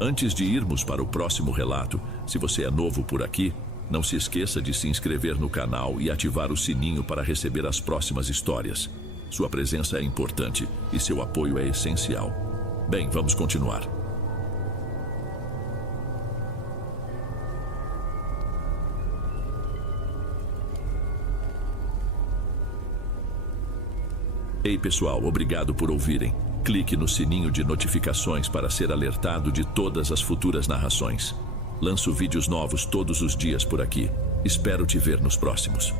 Antes de irmos para o próximo relato, se você é novo por aqui, não se esqueça de se inscrever no canal e ativar o sininho para receber as próximas histórias. Sua presença é importante e seu apoio é essencial. Bem, vamos continuar. Ei pessoal, obrigado por ouvirem. Clique no sininho de notificações para ser alertado de todas as futuras narrações. Lanço vídeos novos todos os dias por aqui. Espero te ver nos próximos.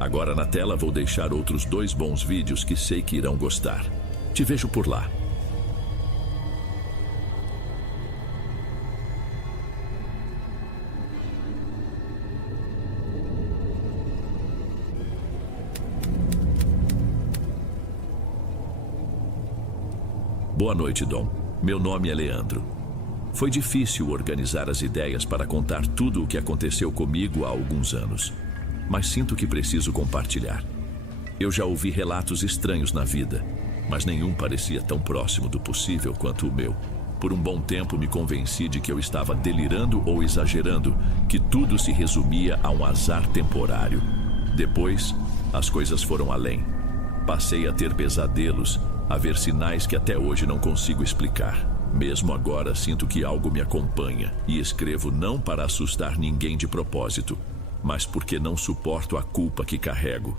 Agora na tela vou deixar outros 2 bons vídeos que sei que irão gostar. Te vejo por lá. Boa noite, Dom. Meu nome é Leandro. Foi difícil organizar as ideias para contar tudo o que aconteceu comigo há alguns anos, mas sinto que preciso compartilhar. Eu já ouvi relatos estranhos na vida, mas nenhum parecia tão próximo do possível quanto o meu. Por um bom tempo me convenci de que eu estava delirando ou exagerando, que tudo se resumia a um azar temporário. Depois, as coisas foram além. Passei a ter pesadelos, a ver sinais que até hoje não consigo explicar. Mesmo agora sinto que algo me acompanha e escrevo não para assustar ninguém de propósito, mas porque não suporto a culpa que carrego.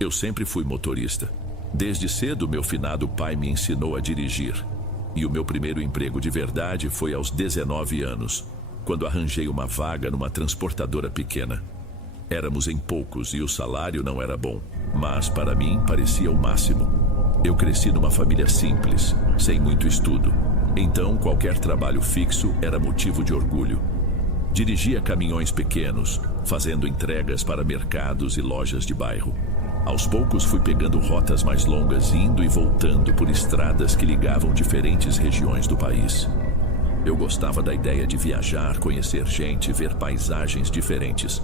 Eu sempre fui motorista. Desde cedo meu finado pai me ensinou a dirigir. E o meu primeiro emprego de verdade foi aos 19 anos, quando arranjei uma vaga numa transportadora pequena. Éramos em poucos e o salário não era bom, mas para mim parecia o máximo. Eu cresci numa família simples, sem muito estudo. Então, qualquer trabalho fixo era motivo de orgulho. Dirigia caminhões pequenos, fazendo entregas para mercados e lojas de bairro. Aos poucos fui pegando rotas mais longas, indo e voltando por estradas que ligavam diferentes regiões do país. Eu gostava da ideia de viajar, conhecer gente, ver paisagens diferentes.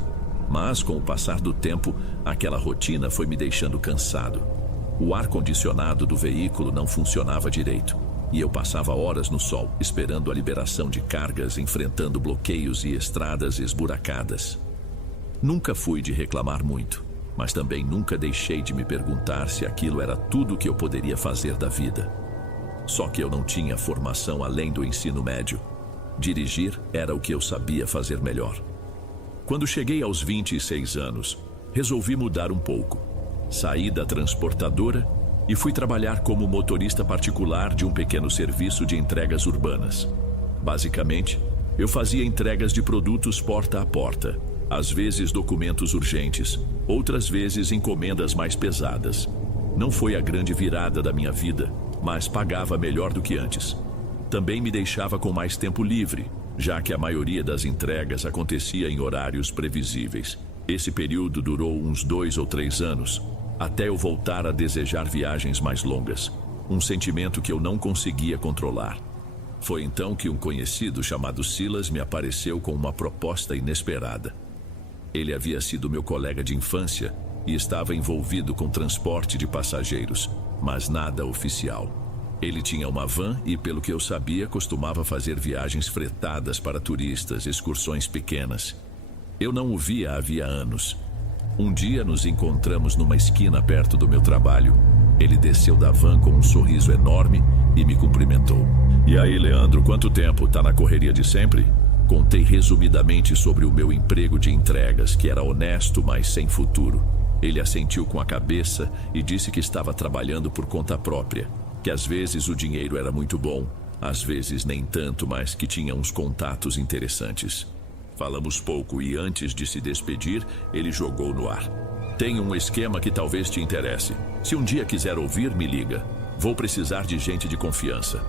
Mas, com o passar do tempo, aquela rotina foi me deixando cansado. O ar-condicionado do veículo não funcionava direito, e eu passava horas no sol, esperando a liberação de cargas, enfrentando bloqueios e estradas esburacadas. Nunca fui de reclamar muito, mas também nunca deixei de me perguntar se aquilo era tudo que eu poderia fazer da vida. Só que eu não tinha formação além do ensino médio. Dirigir era o que eu sabia fazer melhor. Quando cheguei aos 26 anos, resolvi mudar um pouco. Saí da transportadora e fui trabalhar como motorista particular de um pequeno serviço de entregas urbanas. Basicamente, eu fazia entregas de produtos porta a porta, às vezes documentos urgentes, outras vezes encomendas mais pesadas. Não foi a grande virada da minha vida, mas pagava melhor do que antes. Também me deixava com mais tempo livre, já que a maioria das entregas acontecia em horários previsíveis. Esse período durou uns 2 ou 3 anos, até eu voltar a desejar viagens mais longas, um sentimento que eu não conseguia controlar. Foi então que um conhecido chamado Silas me apareceu com uma proposta inesperada. Ele havia sido meu colega de infância e estava envolvido com transporte de passageiros, mas nada oficial. Ele tinha uma van e, pelo que eu sabia, costumava fazer viagens fretadas para turistas, excursões pequenas. Eu não o via havia anos. Um dia nos encontramos numa esquina perto do meu trabalho. Ele desceu da van com um sorriso enorme e me cumprimentou. E aí, Leandro, quanto tempo? Tá na correria de sempre? Contei resumidamente sobre o meu emprego de entregas, que era honesto, mas sem futuro. Ele assentiu com a cabeça e disse que estava trabalhando por conta própria, que às vezes o dinheiro era muito bom, às vezes nem tanto, mas que tinha uns contatos interessantes. Falamos pouco e antes de se despedir, ele jogou no ar. Tenho um esquema que talvez te interesse. Se um dia quiser ouvir, me liga. Vou precisar de gente de confiança.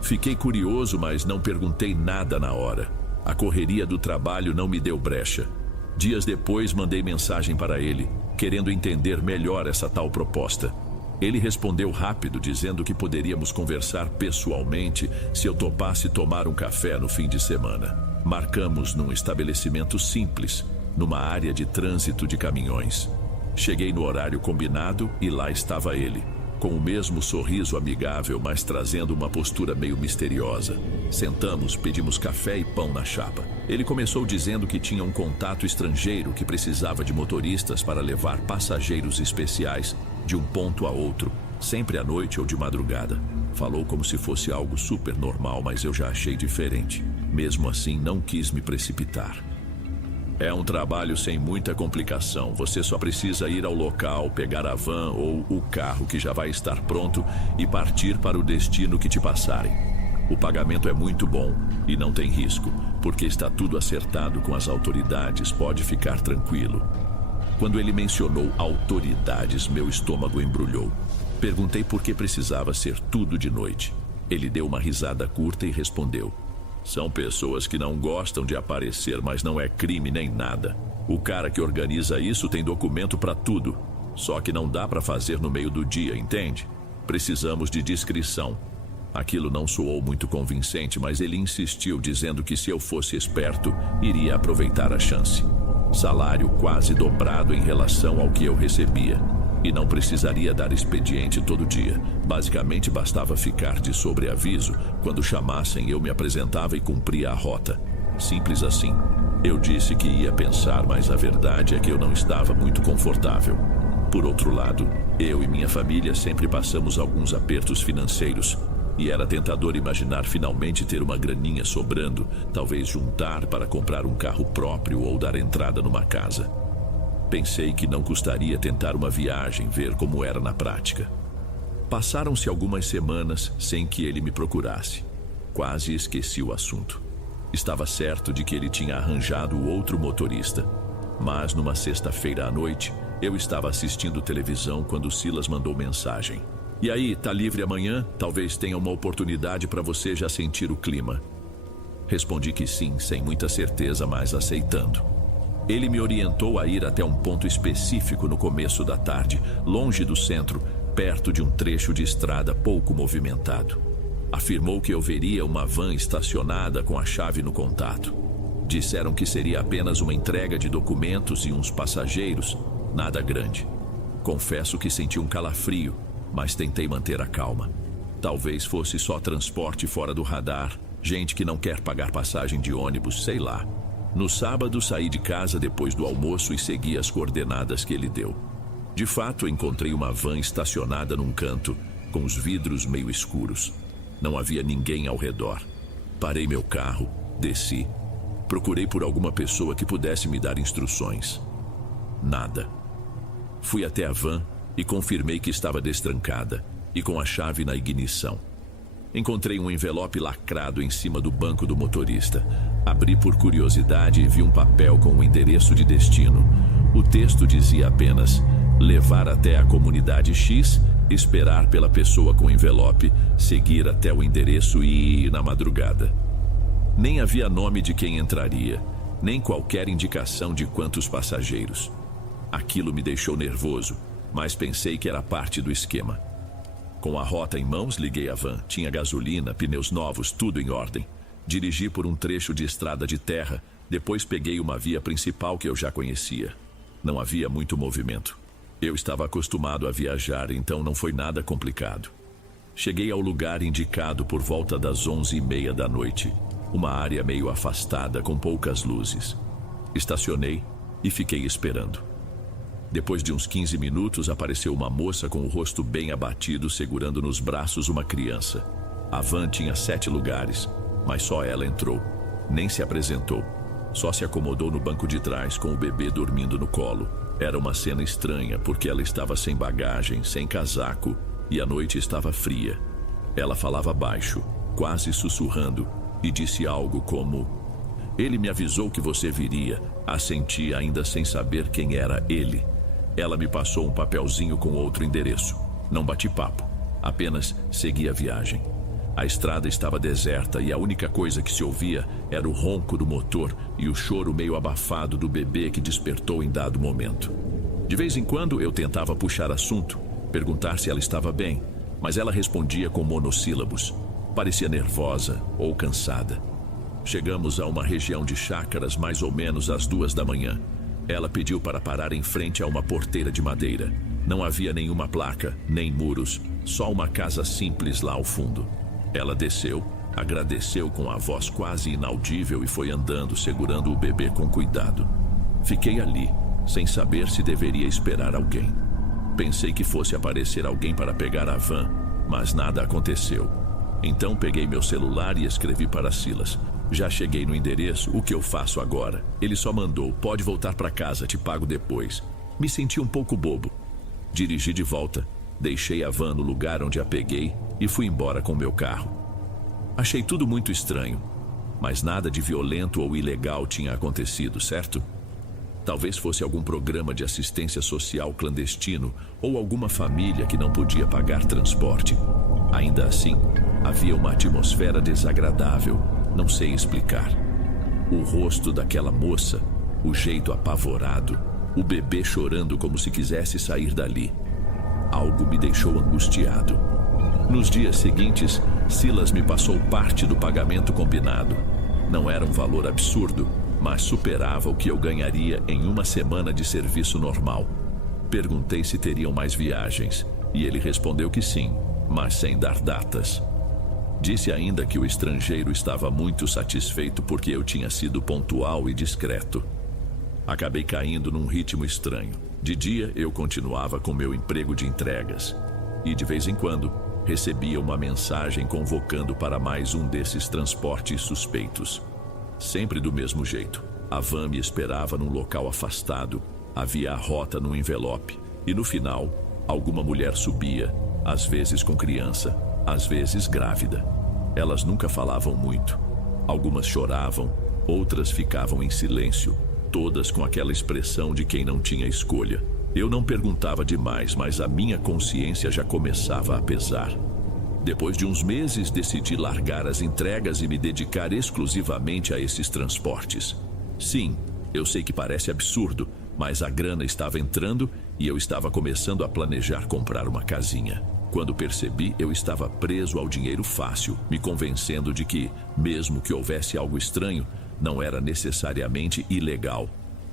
Fiquei curioso, mas não perguntei nada na hora. A correria do trabalho não me deu brecha. Dias depois, mandei mensagem para ele, querendo entender melhor essa tal proposta. Ele respondeu rápido, dizendo que poderíamos conversar pessoalmente se eu topasse tomar um café no fim de semana. Marcamos num estabelecimento simples, numa área de trânsito de caminhões. Cheguei no horário combinado e lá estava ele, com o mesmo sorriso amigável, mas trazendo uma postura meio misteriosa. Sentamos, pedimos café e pão na chapa. Ele começou dizendo que tinha um contato estrangeiro que precisava de motoristas para levar passageiros especiais de um ponto a outro, sempre à noite ou de madrugada. Falou como se fosse algo super normal, mas eu já achei diferente. Mesmo assim, não quis me precipitar. É um trabalho sem muita complicação. Você só precisa ir ao local, pegar a van ou o carro que já vai estar pronto e partir para o destino que te passarem. O pagamento é muito bom e não tem risco, porque está tudo acertado com as autoridades, pode ficar tranquilo. Quando ele mencionou autoridades, meu estômago embrulhou. Perguntei por que precisava ser tudo de noite. Ele deu uma risada curta e respondeu: são pessoas que não gostam de aparecer, mas não é crime nem nada. O cara que organiza isso tem documento para tudo. Só que não dá para fazer no meio do dia, entende? Precisamos de discrição. Aquilo não soou muito convincente, mas ele insistiu, dizendo que se eu fosse esperto, iria aproveitar a chance. Salário quase dobrado em relação ao que eu recebia. E não precisaria dar expediente todo dia. Basicamente bastava ficar de sobreaviso. Quando chamassem, eu me apresentava e cumpria a rota. Simples assim. Eu disse que ia pensar, mas a verdade é que eu não estava muito confortável. Por outro lado, eu e minha família sempre passamos alguns apertos financeiros. E era tentador imaginar finalmente ter uma graninha sobrando, talvez juntar para comprar um carro próprio ou dar entrada numa casa. Pensei que não custaria tentar uma viagem, ver como era na prática. Passaram-se algumas semanas sem que ele me procurasse. Quase esqueci o assunto. Estava certo de que ele tinha arranjado outro motorista. Mas numa sexta-feira à noite, eu estava assistindo televisão quando Silas mandou mensagem. E aí, tá livre amanhã? Talvez tenha uma oportunidade para você já sentir o clima. Respondi que sim, sem muita certeza, mas aceitando. Ele me orientou a ir até um ponto específico no começo da tarde, longe do centro, perto de um trecho de estrada pouco movimentado. Afirmou que eu veria uma van estacionada com a chave no contato. Disseram que seria apenas uma entrega de documentos e uns passageiros, nada grande. Confesso que senti um calafrio, mas tentei manter a calma. Talvez fosse só transporte fora do radar, gente que não quer pagar passagem de ônibus, sei lá. No sábado, saí de casa depois do almoço e segui as coordenadas que ele deu. De fato, encontrei uma van estacionada num canto, com os vidros meio escuros. Não havia ninguém ao redor. Parei meu carro, desci. Procurei por alguma pessoa que pudesse me dar instruções. Nada. Fui até a van e confirmei que estava destrancada e com a chave na ignição. Encontrei um envelope lacrado em cima do banco do motorista. Abri por curiosidade e vi um papel com o endereço de destino. O texto dizia apenas: levar até a comunidade X, esperar pela pessoa com o envelope, seguir até o endereço e ir na madrugada. Nem havia nome de quem entraria, nem qualquer indicação de quantos passageiros. Aquilo me deixou nervoso, mas pensei que era parte do esquema. Com a rota em mãos, liguei a van. Tinha gasolina, pneus novos, tudo em ordem. Dirigi por um trecho de estrada de terra, depois peguei uma via principal que eu já conhecia. Não havia muito movimento. Eu estava acostumado a viajar, então não foi nada complicado. Cheguei ao lugar indicado por volta das 11h30 da noite. Uma área meio afastada, com poucas luzes. Estacionei e fiquei esperando. Depois de uns 15 minutos, apareceu uma moça com o rosto bem abatido, segurando nos braços uma criança. A van tinha 7 lugares, mas só ela entrou. Nem se apresentou. Só se acomodou no banco de trás, com o bebê dormindo no colo. Era uma cena estranha, porque ela estava sem bagagem, sem casaco, e a noite estava fria. Ela falava baixo, quase sussurrando, e disse algo como: "Ele me avisou que você viria." Assenti, ainda sem saber quem era ele. Ela me passou um papelzinho com outro endereço. Não bati papo, apenas segui a viagem. A estrada estava deserta e a única coisa que se ouvia era o ronco do motor e o choro meio abafado do bebê que despertou em dado momento. De vez em quando eu tentava puxar assunto, perguntar se ela estava bem, mas ela respondia com monossílabos. Parecia nervosa ou cansada. Chegamos a uma região de chácaras mais ou menos às 2h. Ela pediu para parar em frente a uma porteira de madeira. Não havia nenhuma placa, nem muros, Só uma casa simples lá ao fundo. Ela desceu, agradeceu com a voz quase inaudível e foi andando, segurando o bebê com cuidado. Fiquei ali, sem saber se deveria esperar alguém. Pensei que fosse aparecer alguém para pegar a van, mas nada aconteceu. Então peguei meu celular e escrevi para Silas. Já cheguei no endereço, o que eu faço agora? Ele só mandou, pode voltar para casa, te pago depois. Me senti um pouco bobo. Dirigi de volta, deixei a van no lugar onde a peguei e fui embora com meu carro. Achei tudo muito estranho, mas nada de violento ou ilegal tinha acontecido, certo? Talvez fosse algum programa de assistência social clandestino ou alguma família que não podia pagar transporte. Ainda assim, havia uma atmosfera desagradável, não sei explicar. O rosto daquela moça, o jeito apavorado, o bebê chorando como se quisesse sair dali. Algo me deixou angustiado. Nos dias seguintes, Silas me passou parte do pagamento combinado. Não era um valor absurdo, mas superava o que eu ganharia em uma semana de serviço normal. Perguntei se teriam mais viagens, e ele respondeu que sim, mas sem dar datas. Disse ainda que o estrangeiro estava muito satisfeito porque eu tinha sido pontual e discreto. Acabei caindo num ritmo estranho. De dia, eu continuava com meu emprego de entregas. E de vez em quando, recebia uma mensagem convocando para mais um desses transportes suspeitos. Sempre do mesmo jeito. A van me esperava num local afastado. Havia a rota no envelope. E no final, alguma mulher subia, às vezes com criança, às vezes grávida. Elas nunca falavam muito. Algumas choravam, outras ficavam em silêncio, todas com aquela expressão de quem não tinha escolha. Eu não perguntava demais, mas a minha consciência já começava a pesar. Depois de uns meses, decidi largar as entregas e me dedicar exclusivamente a esses transportes. Sim, eu sei que parece absurdo, mas a grana estava entrando e eu estava começando a planejar comprar uma casinha. Quando percebi, eu estava preso ao dinheiro fácil, me convencendo de que, mesmo que houvesse algo estranho, não era necessariamente ilegal.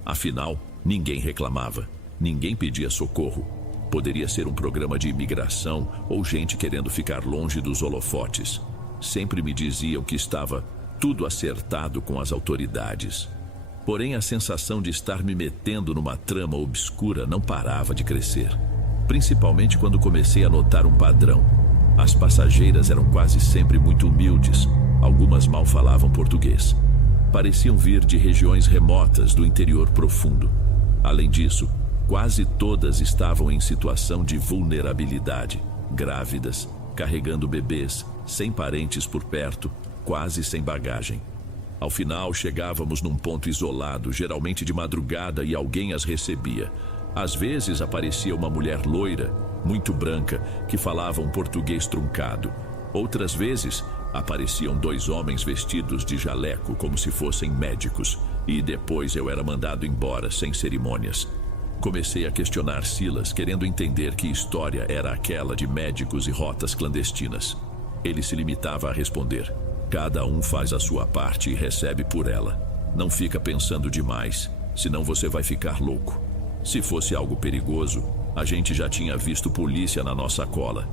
Afinal, ninguém reclamava, ninguém pedia socorro. Poderia ser um programa de imigração ou gente querendo ficar longe dos holofotes. Sempre me diziam que estava tudo acertado com as autoridades. Porém, a sensação de estar me metendo numa trama obscura não parava de crescer. Principalmente quando comecei a notar um padrão. As passageiras eram quase sempre muito humildes, algumas mal falavam português. Pareciam vir de regiões remotas do interior profundo. Além disso, quase todas estavam em situação de vulnerabilidade, grávidas, carregando bebês, sem parentes por perto, quase sem bagagem. Ao final, chegávamos num ponto isolado, geralmente de madrugada, e alguém as recebia. Às vezes aparecia uma mulher loira, muito branca, que falava um português truncado. Outras vezes apareciam dois homens vestidos de jaleco como se fossem médicos, e depois eu era mandado embora sem cerimônias. Comecei a questionar Silas, querendo entender que história era aquela de médicos e rotas clandestinas. Ele se limitava a responder: cada um faz a sua parte e recebe por ela. Não fica pensando demais, senão você vai ficar louco. Se fosse algo perigoso, a gente já tinha visto polícia na nossa cola.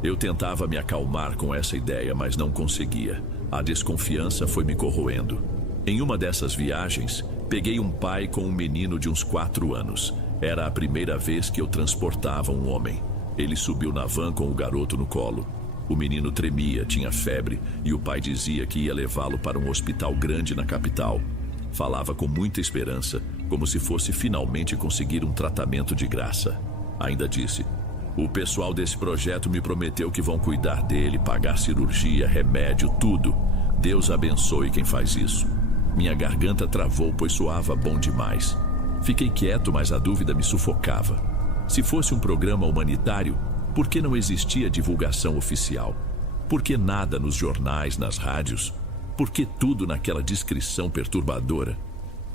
Eu tentava me acalmar com essa ideia, mas não conseguia. A desconfiança foi me corroendo. Em uma dessas viagens, peguei um pai com um menino de uns 4 anos. Era a primeira vez que eu transportava um homem. Ele subiu na van com o garoto no colo. O menino tremia, tinha febre, e o pai dizia que ia levá-lo para um hospital grande na capital. Falava com muita esperança, como se fosse finalmente conseguir um tratamento de graça. Ainda disse: o pessoal desse projeto me prometeu que vão cuidar dele, pagar cirurgia, remédio, tudo. Deus abençoe quem faz isso. Minha garganta travou, pois soava bom demais. Fiquei quieto, mas a dúvida me sufocava. Se fosse um programa humanitário, por que não existia divulgação oficial? Por que nada nos jornais, nas rádios? Por que tudo naquela descrição perturbadora?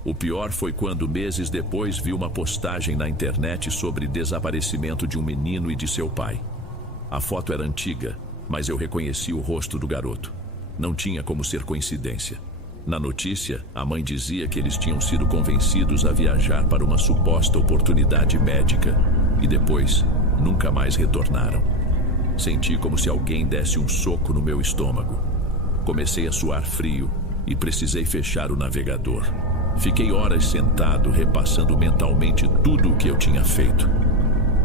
O pior foi quando, meses depois, vi uma postagem na internet sobre desaparecimento de um menino e de seu pai. A foto era antiga, mas eu reconheci o rosto do garoto. Não tinha como ser coincidência. Na notícia, a mãe dizia que eles tinham sido convencidos a viajar para uma suposta oportunidade médica e depois nunca mais retornaram. Senti como se alguém desse um soco no meu estômago. Comecei a suar frio e precisei fechar o navegador. Fiquei horas sentado, repassando mentalmente tudo o que eu tinha feito.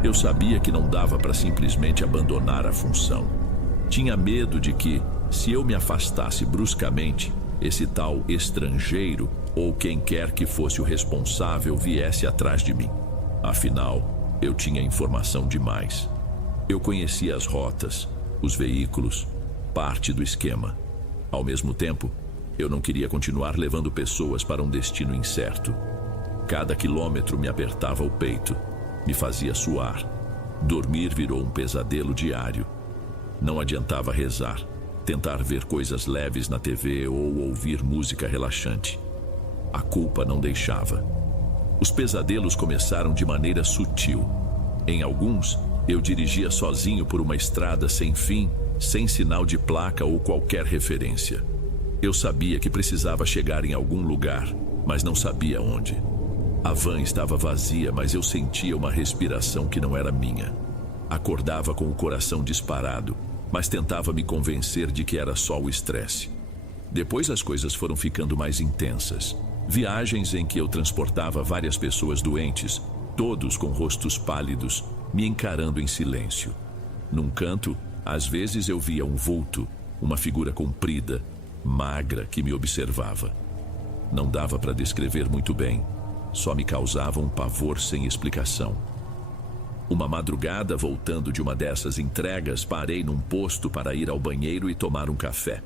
Eu sabia que não dava para simplesmente abandonar a função. Tinha medo de que, se eu me afastasse bruscamente, esse tal estrangeiro ou quem quer que fosse o responsável viesse atrás de mim. Afinal, eu tinha informação demais. Eu conhecia as rotas, os veículos, parte do esquema. Ao mesmo tempo, eu não queria continuar levando pessoas para um destino incerto. Cada quilômetro me apertava o peito, me fazia suar. Dormir virou um pesadelo diário. Não adiantava rezar, tentar ver coisas leves na TV ou ouvir música relaxante. A culpa não deixava. Os pesadelos começaram de maneira sutil. Em alguns, eu dirigia sozinho por uma estrada sem fim, sem sinal de placa ou qualquer referência. Eu sabia que precisava chegar em algum lugar, mas não sabia onde. A van estava vazia, mas eu sentia uma respiração que não era minha. Acordava com o coração disparado, mas tentava me convencer de que era só o estresse. Depois as coisas foram ficando mais intensas. Viagens em que eu transportava várias pessoas doentes, todos com rostos pálidos, me encarando em silêncio. Num canto, às vezes eu via um vulto, uma figura comprida, magra que me observava. Não dava para descrever muito bem, só me causava um pavor sem explicação. Uma madrugada, voltando de uma dessas entregas, parei num posto para ir ao banheiro e tomar um café.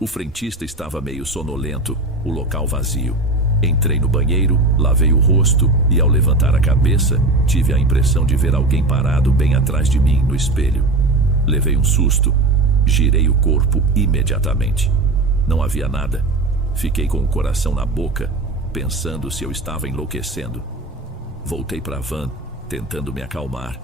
O frentista estava meio sonolento, o local vazio. Entrei no banheiro, lavei o rosto e, ao levantar a cabeça, tive a impressão de ver alguém parado bem atrás de mim no espelho. Levei um susto, girei o corpo imediatamente. Não havia nada. Fiquei com o coração na boca, pensando se eu estava enlouquecendo. Voltei para a van, tentando me acalmar.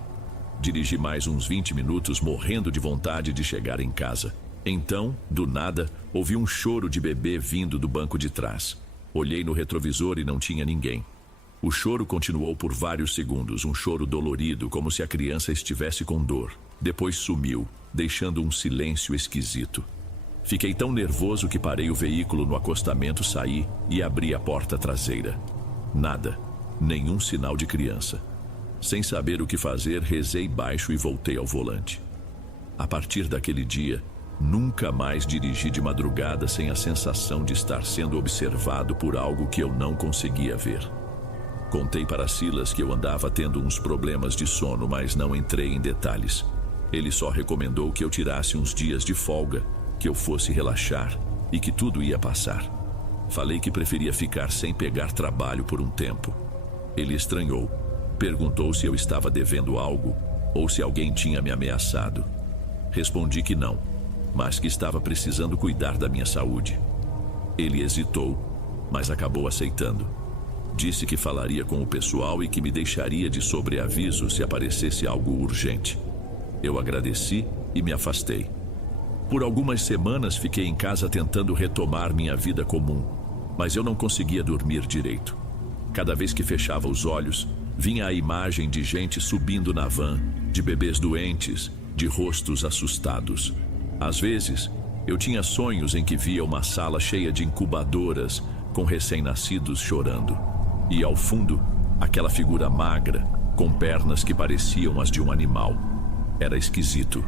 Dirigi mais uns 20 minutos, morrendo de vontade de chegar em casa. Então, do nada, ouvi um choro de bebê vindo do banco de trás. Olhei no retrovisor e não tinha ninguém. O choro continuou por vários segundos, um choro dolorido, como se a criança estivesse com dor. Depois sumiu, deixando um silêncio esquisito. Fiquei tão nervoso que parei o veículo no acostamento, saí e abri a porta traseira. Nada, nenhum sinal de criança. Sem saber o que fazer, rezei baixo e voltei ao volante. A partir daquele dia, nunca mais dirigi de madrugada sem a sensação de estar sendo observado por algo que eu não conseguia ver. Contei para Silas que eu andava tendo uns problemas de sono, mas não entrei em detalhes. Ele só recomendou que eu tirasse uns dias de folga, que eu fosse relaxar e que tudo ia passar. Falei que preferia ficar sem pegar trabalho por um tempo. Ele estranhou. Perguntou se eu estava devendo algo ou se alguém tinha me ameaçado. Respondi que não, mas que estava precisando cuidar da minha saúde. Ele hesitou, mas acabou aceitando. Disse que falaria com o pessoal e que me deixaria de sobreaviso se aparecesse algo urgente. Eu agradeci e me afastei. Por algumas semanas fiquei em casa tentando retomar minha vida comum, mas eu não conseguia dormir direito. Cada vez que fechava os olhos, vinha a imagem de gente subindo na van, de bebês doentes, de rostos assustados. Às vezes, eu tinha sonhos em que via uma sala cheia de incubadoras, com recém-nascidos chorando. E ao fundo, aquela figura magra, com pernas que pareciam as de um animal. Era esquisito.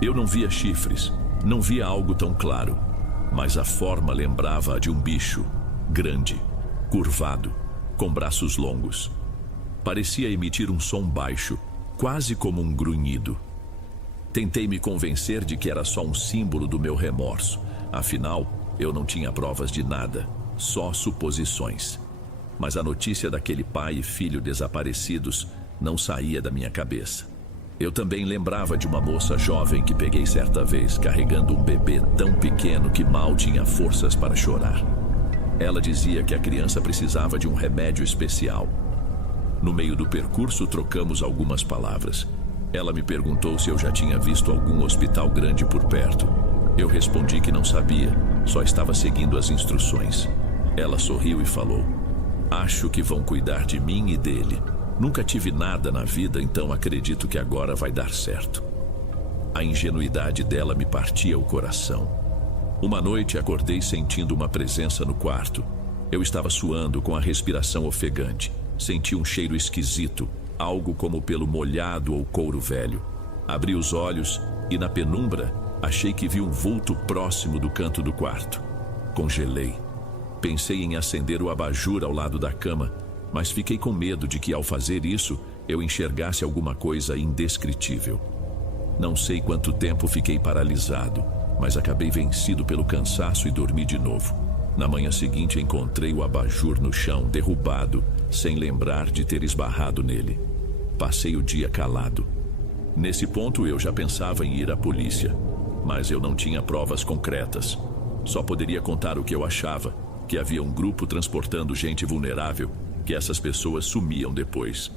Eu não via chifres, não via algo tão claro, mas a forma lembrava a de um bicho, grande, curvado, com braços longos. Parecia emitir um som baixo, quase como um grunhido. Tentei me convencer de que era só um símbolo do meu remorso. Afinal, eu não tinha provas de nada, só suposições. Mas a notícia daquele pai e filho desaparecidos não saía da minha cabeça. Eu também lembrava de uma moça jovem que peguei certa vez, carregando um bebê tão pequeno que mal tinha forças para chorar. Ela dizia que a criança precisava de um remédio especial. No meio do percurso, trocamos algumas palavras. Ela me perguntou se eu já tinha visto algum hospital grande por perto. Eu respondi que não sabia, só estava seguindo as instruções. Ela sorriu e falou: "Acho que vão cuidar de mim e dele. Nunca tive nada na vida, então acredito que agora vai dar certo." A ingenuidade dela me partia o coração. Uma noite acordei sentindo uma presença no quarto. Eu estava suando com a respiração ofegante. Senti um cheiro esquisito, algo como pelo molhado ou couro velho. Abri os olhos e na penumbra achei que vi um vulto próximo do canto do quarto. Congelei. Pensei em acender o abajur ao lado da cama, mas fiquei com medo de que ao fazer isso eu enxergasse alguma coisa indescritível. Não sei quanto tempo fiquei paralisado, mas acabei vencido pelo cansaço e dormi de novo. Na manhã seguinte encontrei o abajur no chão, derrubado, sem lembrar de ter esbarrado nele. Passei o dia calado. Nesse ponto eu já pensava em ir à polícia, mas eu não tinha provas concretas. Só poderia contar o que eu achava, que havia um grupo transportando gente vulnerável, que essas pessoas sumiam depois.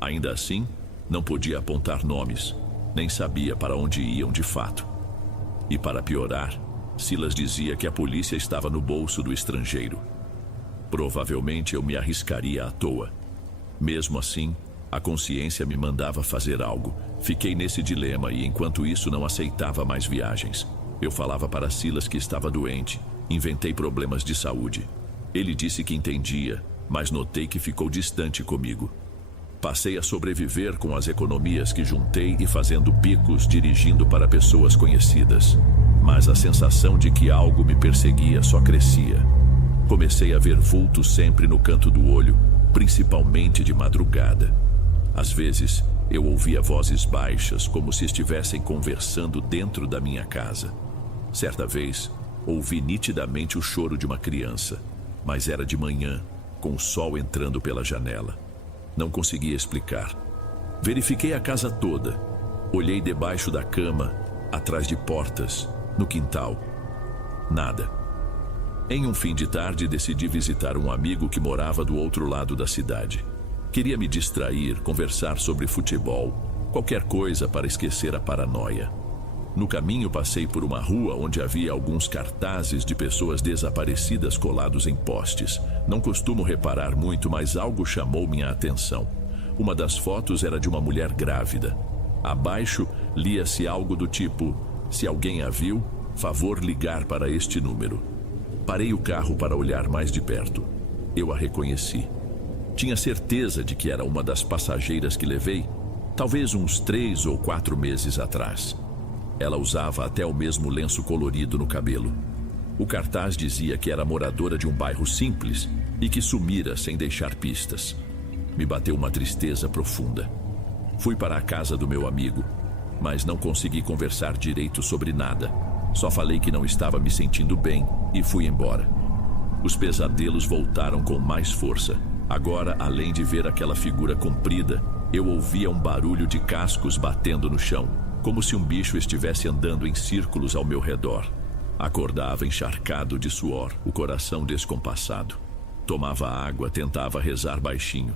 Ainda assim, não podia apontar nomes, nem sabia para onde iam de fato. E para piorar, Silas dizia que a polícia estava no bolso do estrangeiro. Provavelmente eu me arriscaria à toa. Mesmo assim, a consciência me mandava fazer algo. Fiquei nesse dilema e enquanto isso não aceitava mais viagens. Eu falava para Silas que estava doente, inventei problemas de saúde. Ele disse que entendia, mas notei que ficou distante comigo. Passei a sobreviver com as economias que juntei e fazendo bicos dirigindo para pessoas conhecidas. Mas a sensação de que algo me perseguia só crescia. Comecei a ver vultos sempre no canto do olho, principalmente de madrugada. Às vezes, eu ouvia vozes baixas, como se estivessem conversando dentro da minha casa. Certa vez, ouvi nitidamente o choro de uma criança, mas era de manhã, com o sol entrando pela janela. Não conseguia explicar. Verifiquei a casa toda. Olhei debaixo da cama, atrás de portas, no quintal. Nada. Em um fim de tarde, decidi visitar um amigo que morava do outro lado da cidade. Queria me distrair, conversar sobre futebol, qualquer coisa para esquecer a paranoia. No caminho, passei por uma rua onde havia alguns cartazes de pessoas desaparecidas colados em postes. Não costumo reparar muito, mas algo chamou minha atenção. Uma das fotos era de uma mulher grávida. Abaixo, lia-se algo do tipo: se alguém a viu, favor ligar para este número. Parei o carro para olhar mais de perto. Eu a reconheci. Tinha certeza de que era uma das passageiras que levei, talvez uns 3 ou 4 meses atrás. Ela usava até o mesmo lenço colorido no cabelo. O cartaz dizia que era moradora de um bairro simples e que sumira sem deixar pistas. Me bateu uma tristeza profunda. Fui para a casa do meu amigo, mas não consegui conversar direito sobre nada. Só falei que não estava me sentindo bem e fui embora. Os pesadelos voltaram com mais força. Agora, além de ver aquela figura comprida, eu ouvia um barulho de cascos batendo no chão, como se um bicho estivesse andando em círculos ao meu redor. Acordava encharcado de suor, o coração descompassado. Tomava água, tentava rezar baixinho.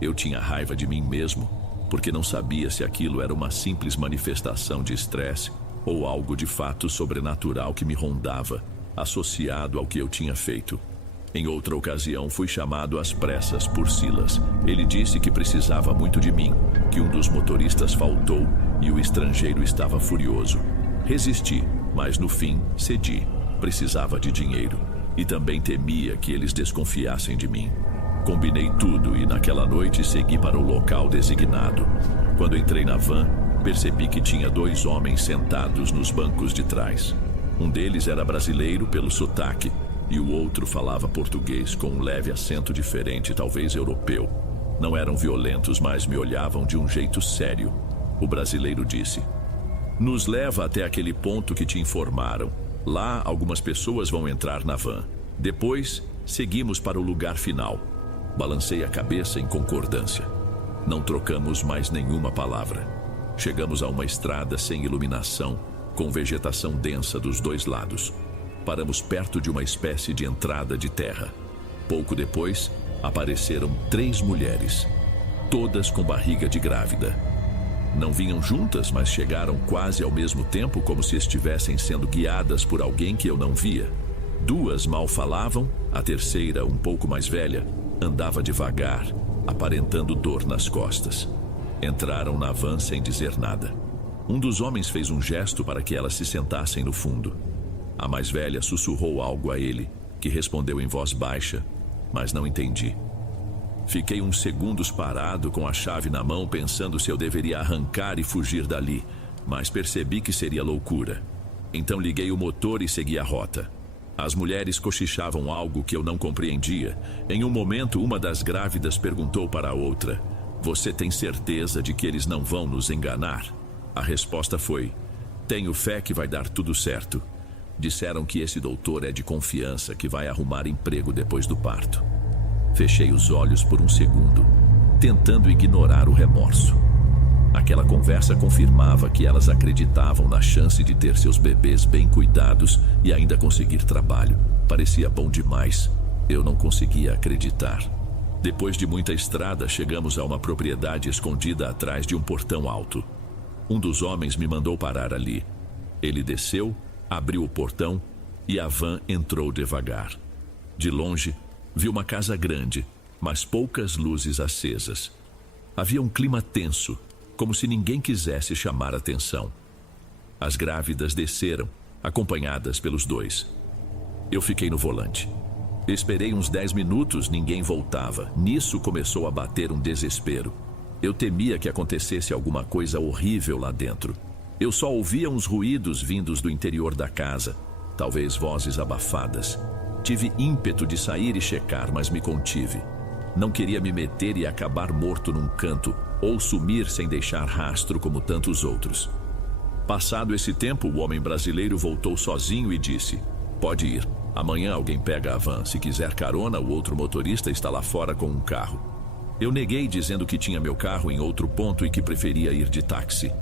Eu tinha raiva de mim mesmo, porque não sabia se aquilo era uma simples manifestação de estresse ou algo de fato sobrenatural que me rondava, associado ao que eu tinha feito. Em outra ocasião, fui chamado às pressas por Silas. Ele disse que precisava muito de mim, que um dos motoristas faltou e o estrangeiro estava furioso. Resisti, mas no fim cedi. Precisava de dinheiro e também temia que eles desconfiassem de mim. Combinei tudo e naquela noite segui para o local designado. Quando entrei na van, percebi que tinha 2 homens sentados nos bancos de trás. Um deles era brasileiro pelo sotaque, e o outro falava português com um leve acento diferente, talvez europeu. Não eram violentos, mas me olhavam de um jeito sério. O brasileiro disse: "Nos leva até aquele ponto que te informaram. Lá, algumas pessoas vão entrar na van. Depois, seguimos para o lugar final." Balancei a cabeça em concordância. Não trocamos mais nenhuma palavra. Chegamos a uma estrada sem iluminação, com vegetação densa dos 2 lados. Paramos perto de uma espécie de entrada de terra. Pouco depois, apareceram 3 mulheres, todas com barriga de grávida. Não vinham juntas, mas chegaram quase ao mesmo tempo, como se estivessem sendo guiadas por alguém que eu não via. 2 mal falavam, a terceira, um pouco mais velha, andava devagar, aparentando dor nas costas. Entraram na van sem dizer nada. Um dos homens fez um gesto para que elas se sentassem no fundo. A mais velha sussurrou algo a ele, que respondeu em voz baixa, mas não entendi. Fiquei uns segundos parado com a chave na mão, pensando se eu deveria arrancar e fugir dali, mas percebi que seria loucura. Então liguei o motor e segui a rota. As mulheres cochichavam algo que eu não compreendia. Em um momento, uma das grávidas perguntou para a outra: "Você tem certeza de que eles não vão nos enganar?" A resposta foi: "Tenho fé que vai dar tudo certo. Disseram que esse doutor é de confiança, que vai arrumar emprego depois do parto." Fechei os olhos por um segundo, tentando ignorar o remorso. Aquela conversa confirmava que elas acreditavam na chance de ter seus bebês bem cuidados e ainda conseguir trabalho. Parecia bom demais. Eu não conseguia acreditar. Depois de muita estrada, chegamos a uma propriedade escondida atrás de um portão alto. Um dos homens me mandou parar ali. Ele desceu, abriu o portão e a van entrou devagar. De longe, vi uma casa grande, mas poucas luzes acesas. Havia um clima tenso, como se ninguém quisesse chamar atenção. As grávidas desceram, acompanhadas pelos dois. Eu fiquei no volante. Esperei uns 10 minutos, ninguém voltava. Nisso começou a bater um desespero. Eu temia que acontecesse alguma coisa horrível lá dentro. Eu só ouvia uns ruídos vindos do interior da casa, talvez vozes abafadas. Tive ímpeto de sair e checar, mas me contive. Não queria me meter e acabar morto num canto, ou sumir sem deixar rastro como tantos outros. Passado esse tempo, o homem brasileiro voltou sozinho e disse: "Pode ir. Amanhã alguém pega a van. Se quiser carona, o outro motorista está lá fora com um carro." Eu neguei, dizendo que tinha meu carro em outro ponto e que preferia ir de táxi.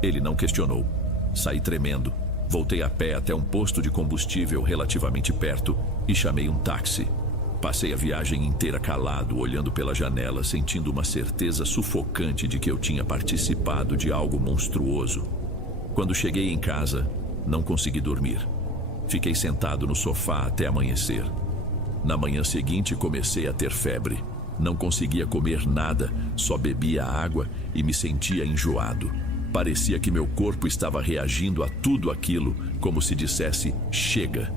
Ele não questionou. Saí tremendo. Voltei a pé até um posto de combustível relativamente perto e chamei um táxi. Passei a viagem inteira calado, olhando pela janela, sentindo uma certeza sufocante de que eu tinha participado de algo monstruoso. Quando cheguei em casa, não consegui dormir. Fiquei sentado no sofá até amanhecer. Na manhã seguinte, comecei a ter febre. Não conseguia comer nada, só bebia água e me sentia enjoado. Parecia que meu corpo estava reagindo a tudo aquilo, como se dissesse: "Chega."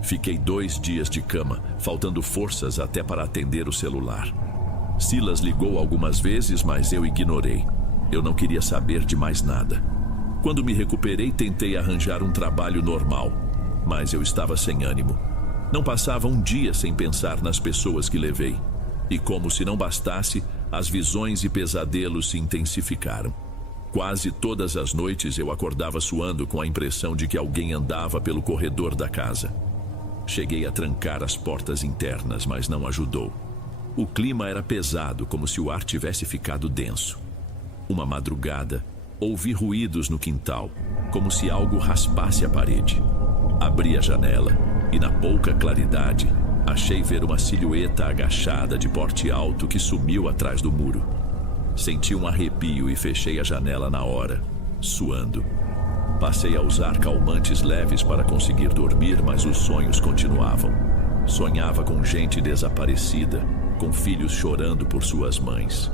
Fiquei 2 dias de cama, faltando forças até para atender o celular. Silas ligou algumas vezes, mas eu ignorei. Eu não queria saber de mais nada. Quando me recuperei, tentei arranjar um trabalho normal, mas eu estava sem ânimo. Não passava um dia sem pensar nas pessoas que levei. E como se não bastasse, as visões e pesadelos se intensificaram. Quase todas as noites eu acordava suando com a impressão de que alguém andava pelo corredor da casa. Cheguei a trancar as portas internas, mas não ajudou. O clima era pesado, como se o ar tivesse ficado denso. Uma madrugada, ouvi ruídos no quintal, como se algo raspasse a parede. Abri a janela e, na pouca claridade, achei ver uma silhueta agachada de porte alto que sumiu atrás do muro. Senti um arrepio e fechei a janela na hora, suando. Passei a usar calmantes leves para conseguir dormir, mas os sonhos continuavam. Sonhava com gente desaparecida, com filhos chorando por suas mães.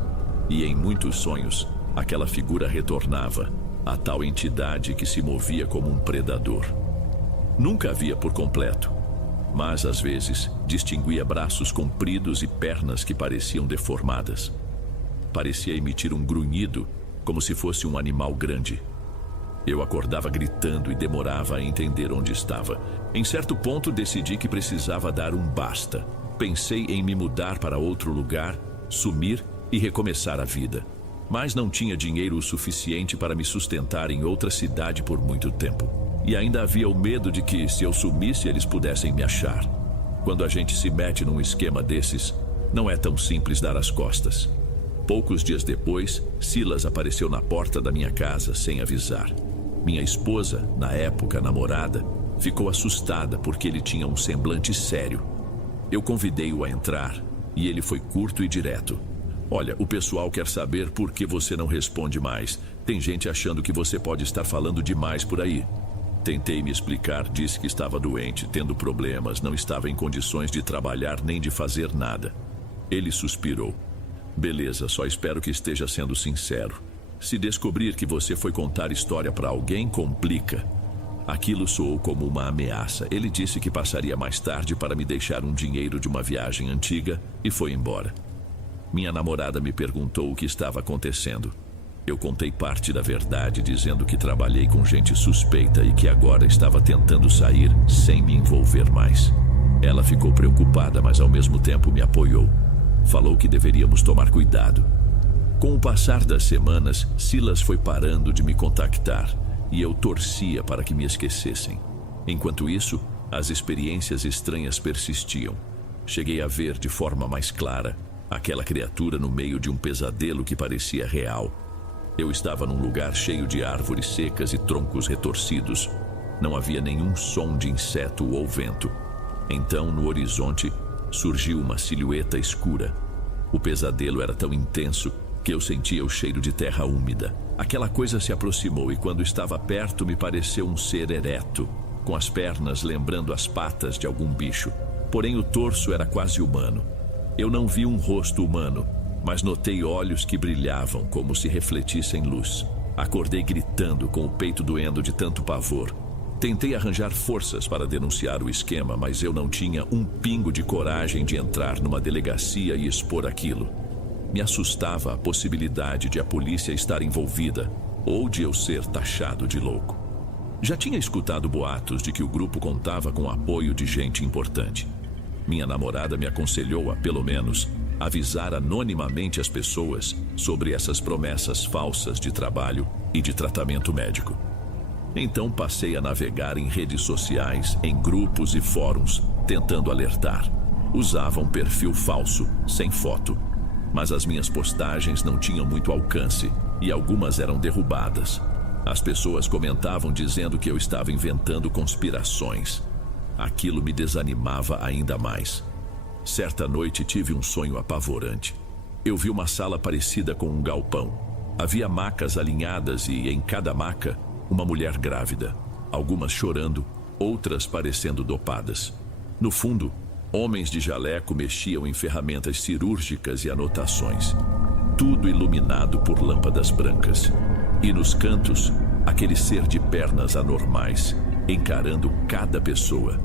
E em muitos sonhos, aquela figura retornava, a tal entidade que se movia como um predador. Nunca a via por completo, mas às vezes distinguia braços compridos e pernas que pareciam deformadas. Parecia emitir um grunhido, como se fosse um animal grande. Eu acordava gritando e demorava a entender onde estava. Em certo ponto, decidi que precisava dar um basta. Pensei em me mudar para outro lugar, sumir e recomeçar a vida. Mas não tinha dinheiro o suficiente para me sustentar em outra cidade por muito tempo. E ainda havia o medo de que, se eu sumisse, eles pudessem me achar. Quando a gente se mete num esquema desses, não é tão simples dar as costas. Poucos dias depois, Silas apareceu na porta da minha casa sem avisar. Minha esposa, na época namorada, ficou assustada porque ele tinha um semblante sério. Eu convidei-o a entrar e ele foi curto e direto. "Olha, o pessoal quer saber por que você não responde mais. Tem gente achando que você pode estar falando demais por aí." Tentei me explicar, disse que estava doente, tendo problemas, não estava em condições de trabalhar nem de fazer nada. Ele suspirou. "Beleza, só espero que esteja sendo sincero. Se descobrir que você foi contar história para alguém, complica. Aquilo soou como uma ameaça. Ele disse que passaria mais tarde para me deixar um dinheiro de uma viagem antiga e foi embora. Minha namorada me perguntou o que estava acontecendo. Eu contei parte da verdade, dizendo que trabalhei com gente suspeita e que agora estava tentando sair sem me envolver mais. Ela ficou preocupada, mas ao mesmo tempo me apoiou. Falou que deveríamos tomar cuidado. Com o passar das semanas, Silas foi parando de me contactar e eu torcia para que me esquecessem. Enquanto isso, as experiências estranhas persistiam. Cheguei a ver de forma mais clara aquela criatura no meio de um pesadelo que parecia real. Eu estava num lugar cheio de árvores secas e troncos retorcidos. Não havia nenhum som de inseto ou vento. Então, no horizonte, surgiu uma silhueta escura. O pesadelo era tão intenso que eu sentia o cheiro de terra úmida. Aquela coisa se aproximou e quando estava perto me pareceu um ser ereto, com as pernas lembrando as patas de algum bicho. Porém o torso era quase humano. Eu não vi um rosto humano, mas notei olhos que brilhavam como se refletissem luz. Acordei gritando, com o peito doendo de tanto pavor. Tentei arranjar forças para denunciar o esquema, mas eu não tinha um pingo de coragem de entrar numa delegacia e expor aquilo. Me assustava a possibilidade de a polícia estar envolvida ou de eu ser taxado de louco. Já tinha escutado boatos de que o grupo contava com o apoio de gente importante. Minha namorada me aconselhou a, pelo menos, avisar anonimamente as pessoas sobre essas promessas falsas de trabalho e de tratamento médico. Então passei a navegar em redes sociais, em grupos e fóruns, tentando alertar. Usava um perfil falso, sem foto, mas as minhas postagens não tinham muito alcance e algumas eram derrubadas. As pessoas comentavam dizendo que eu estava inventando conspirações. Aquilo me desanimava ainda mais. Certa noite tive um sonho apavorante. Eu vi uma sala parecida com um galpão. Havia macas alinhadas e em cada maca uma mulher grávida, algumas chorando, outras parecendo dopadas. No fundo, homens de jaleco mexiam em ferramentas cirúrgicas e anotações, tudo iluminado por lâmpadas brancas. E nos cantos, aquele ser de pernas anormais, encarando cada pessoa.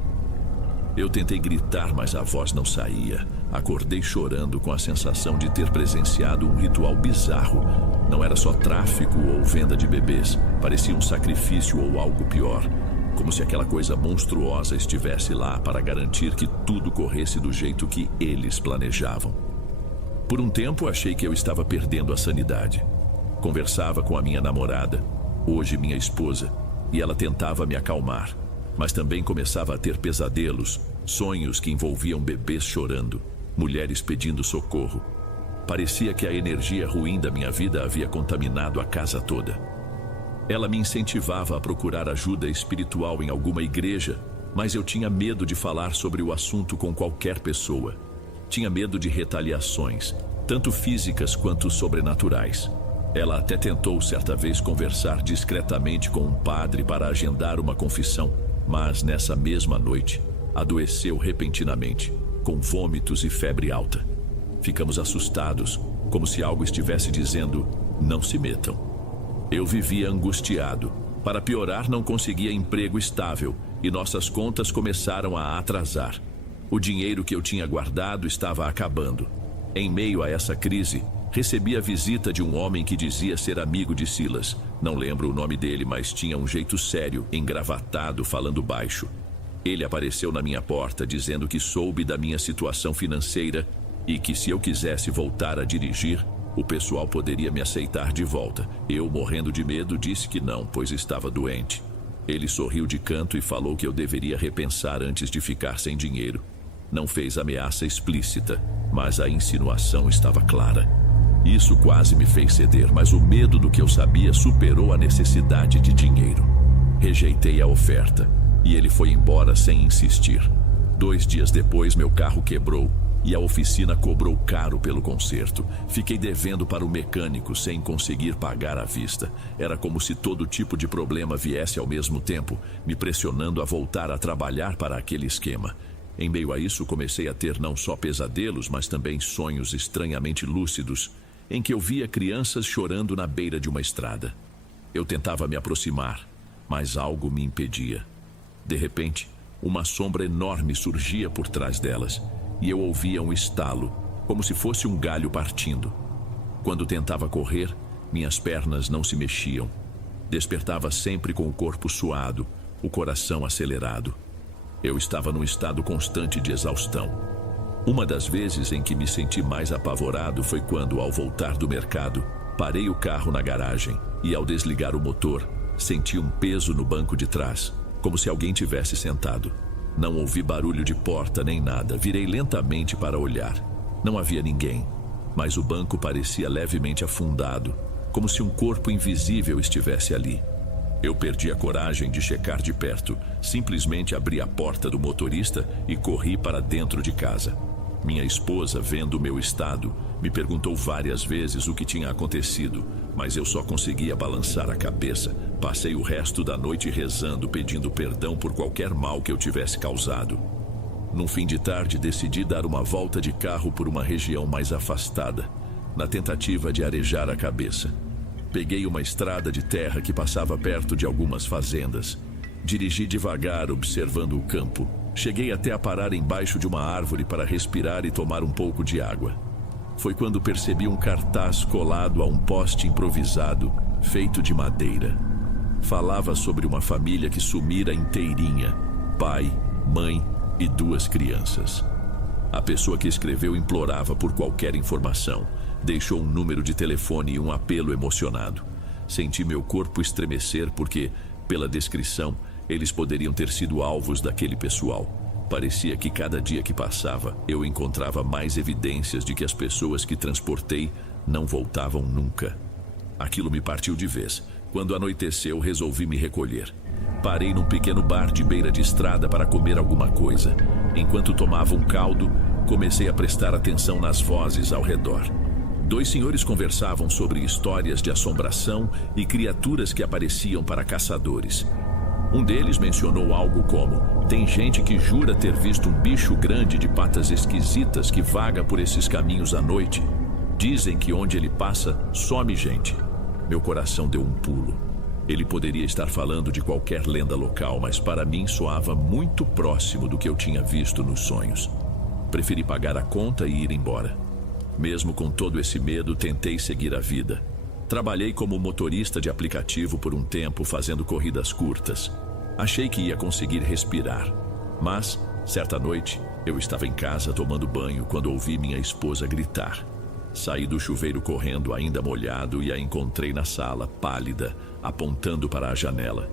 Eu tentei gritar, mas a voz não saía. Acordei chorando com a sensação de ter presenciado um ritual bizarro. Não era só tráfico ou venda de bebês, parecia um sacrifício ou algo pior. Como se aquela coisa monstruosa estivesse lá para garantir que tudo corresse do jeito que eles planejavam. Por um tempo achei que eu estava perdendo a sanidade. Conversava com a minha namorada, hoje minha esposa, e ela tentava me acalmar. Mas também começava a ter pesadelos, sonhos que envolviam bebês chorando, mulheres pedindo socorro. Parecia que a energia ruim da minha vida havia contaminado a casa toda. Ela me incentivava a procurar ajuda espiritual em alguma igreja, mas eu tinha medo de falar sobre o assunto com qualquer pessoa. Tinha medo de retaliações, tanto físicas quanto sobrenaturais. Ela até tentou certa vez conversar discretamente com um padre para agendar uma confissão, mas nessa mesma noite, adoeceu repentinamente, com vômitos e febre alta. Ficamos assustados, como se algo estivesse dizendo, não se metam. Eu vivia angustiado. Para piorar, não conseguia emprego estável e nossas contas começaram a atrasar. O dinheiro que eu tinha guardado estava acabando. Em meio a essa crise, recebi a visita de um homem que dizia ser amigo de Silas. Não lembro o nome dele, mas tinha um jeito sério, engravatado, falando baixo. Ele apareceu na minha porta dizendo que soube da minha situação financeira e que se eu quisesse voltar a dirigir, o pessoal poderia me aceitar de volta. Eu, morrendo de medo, disse que não, pois estava doente. Ele sorriu de canto e falou que eu deveria repensar antes de ficar sem dinheiro. Não fez ameaça explícita, mas a insinuação estava clara. Isso quase me fez ceder, mas o medo do que eu sabia superou a necessidade de dinheiro. Rejeitei a oferta e ele foi embora sem insistir. 2 dias depois, meu carro quebrou e a oficina cobrou caro pelo conserto. Fiquei devendo para o mecânico sem conseguir pagar à vista. Era como se todo tipo de problema viesse ao mesmo tempo, me pressionando a voltar a trabalhar para aquele esquema. Em meio a isso, comecei a ter não só pesadelos, mas também sonhos estranhamente lúcidos. em que eu via crianças chorando na beira de uma estrada. Eu tentava me aproximar, mas algo me impedia. De repente, uma sombra enorme surgia por trás delas, e eu ouvia um estalo, como se fosse um galho partindo. Quando tentava correr, minhas pernas não se mexiam. Despertava sempre com o corpo suado, o coração acelerado. Eu estava num estado constante de exaustão. Uma das vezes em que me senti mais apavorado foi quando, ao voltar do mercado, parei o carro na garagem e, ao desligar o motor, senti um peso no banco de trás, como se alguém tivesse sentado. Não ouvi barulho de porta nem nada. Virei lentamente para olhar. Não havia ninguém, mas o banco parecia levemente afundado, como se um corpo invisível estivesse ali. Eu perdi a coragem de checar de perto. Simplesmente abri a porta do motorista e corri para dentro de casa. Minha esposa, vendo o meu estado, me perguntou várias vezes o que tinha acontecido, mas eu só conseguia balançar a cabeça. Passei o resto da noite rezando, pedindo perdão por qualquer mal que eu tivesse causado. Num fim de tarde, decidi dar uma volta de carro por uma região mais afastada, na tentativa de arejar a cabeça. Peguei uma estrada de terra que passava perto de algumas fazendas. Dirigi devagar, observando o campo. Cheguei até a parar embaixo de uma árvore para respirar e tomar um pouco de água. Foi quando percebi um cartaz colado a um poste improvisado, feito de madeira. Falava sobre uma família que sumira inteirinha: pai, mãe e 2 crianças. A pessoa que escreveu implorava por qualquer informação. Deixou um número de telefone e um apelo emocionado. Senti meu corpo estremecer porque, pela descrição, eles poderiam ter sido alvos daquele pessoal. Parecia que cada dia que passava, eu encontrava mais evidências de que as pessoas que transportei não voltavam nunca. Aquilo me partiu de vez. Quando anoiteceu, resolvi me recolher. Parei num pequeno bar de beira de estrada para comer alguma coisa. Enquanto tomava um caldo, comecei a prestar atenção nas vozes ao redor. 2 senhores conversavam sobre histórias de assombração e criaturas que apareciam para caçadores. Um deles mencionou algo como: tem gente que jura ter visto um bicho grande de patas esquisitas que vaga por esses caminhos à noite. Dizem que onde ele passa, some gente. Meu coração deu um pulo. Ele poderia estar falando de qualquer lenda local, mas para mim soava muito próximo do que eu tinha visto nos sonhos. Preferi pagar a conta e ir embora. Mesmo com todo esse medo, tentei seguir a vida. Trabalhei como motorista de aplicativo por um tempo, fazendo corridas curtas. Achei que ia conseguir respirar. Mas, certa noite, eu estava em casa tomando banho quando ouvi minha esposa gritar. Saí do chuveiro correndo, ainda molhado, e a encontrei na sala, pálida, apontando para a janela.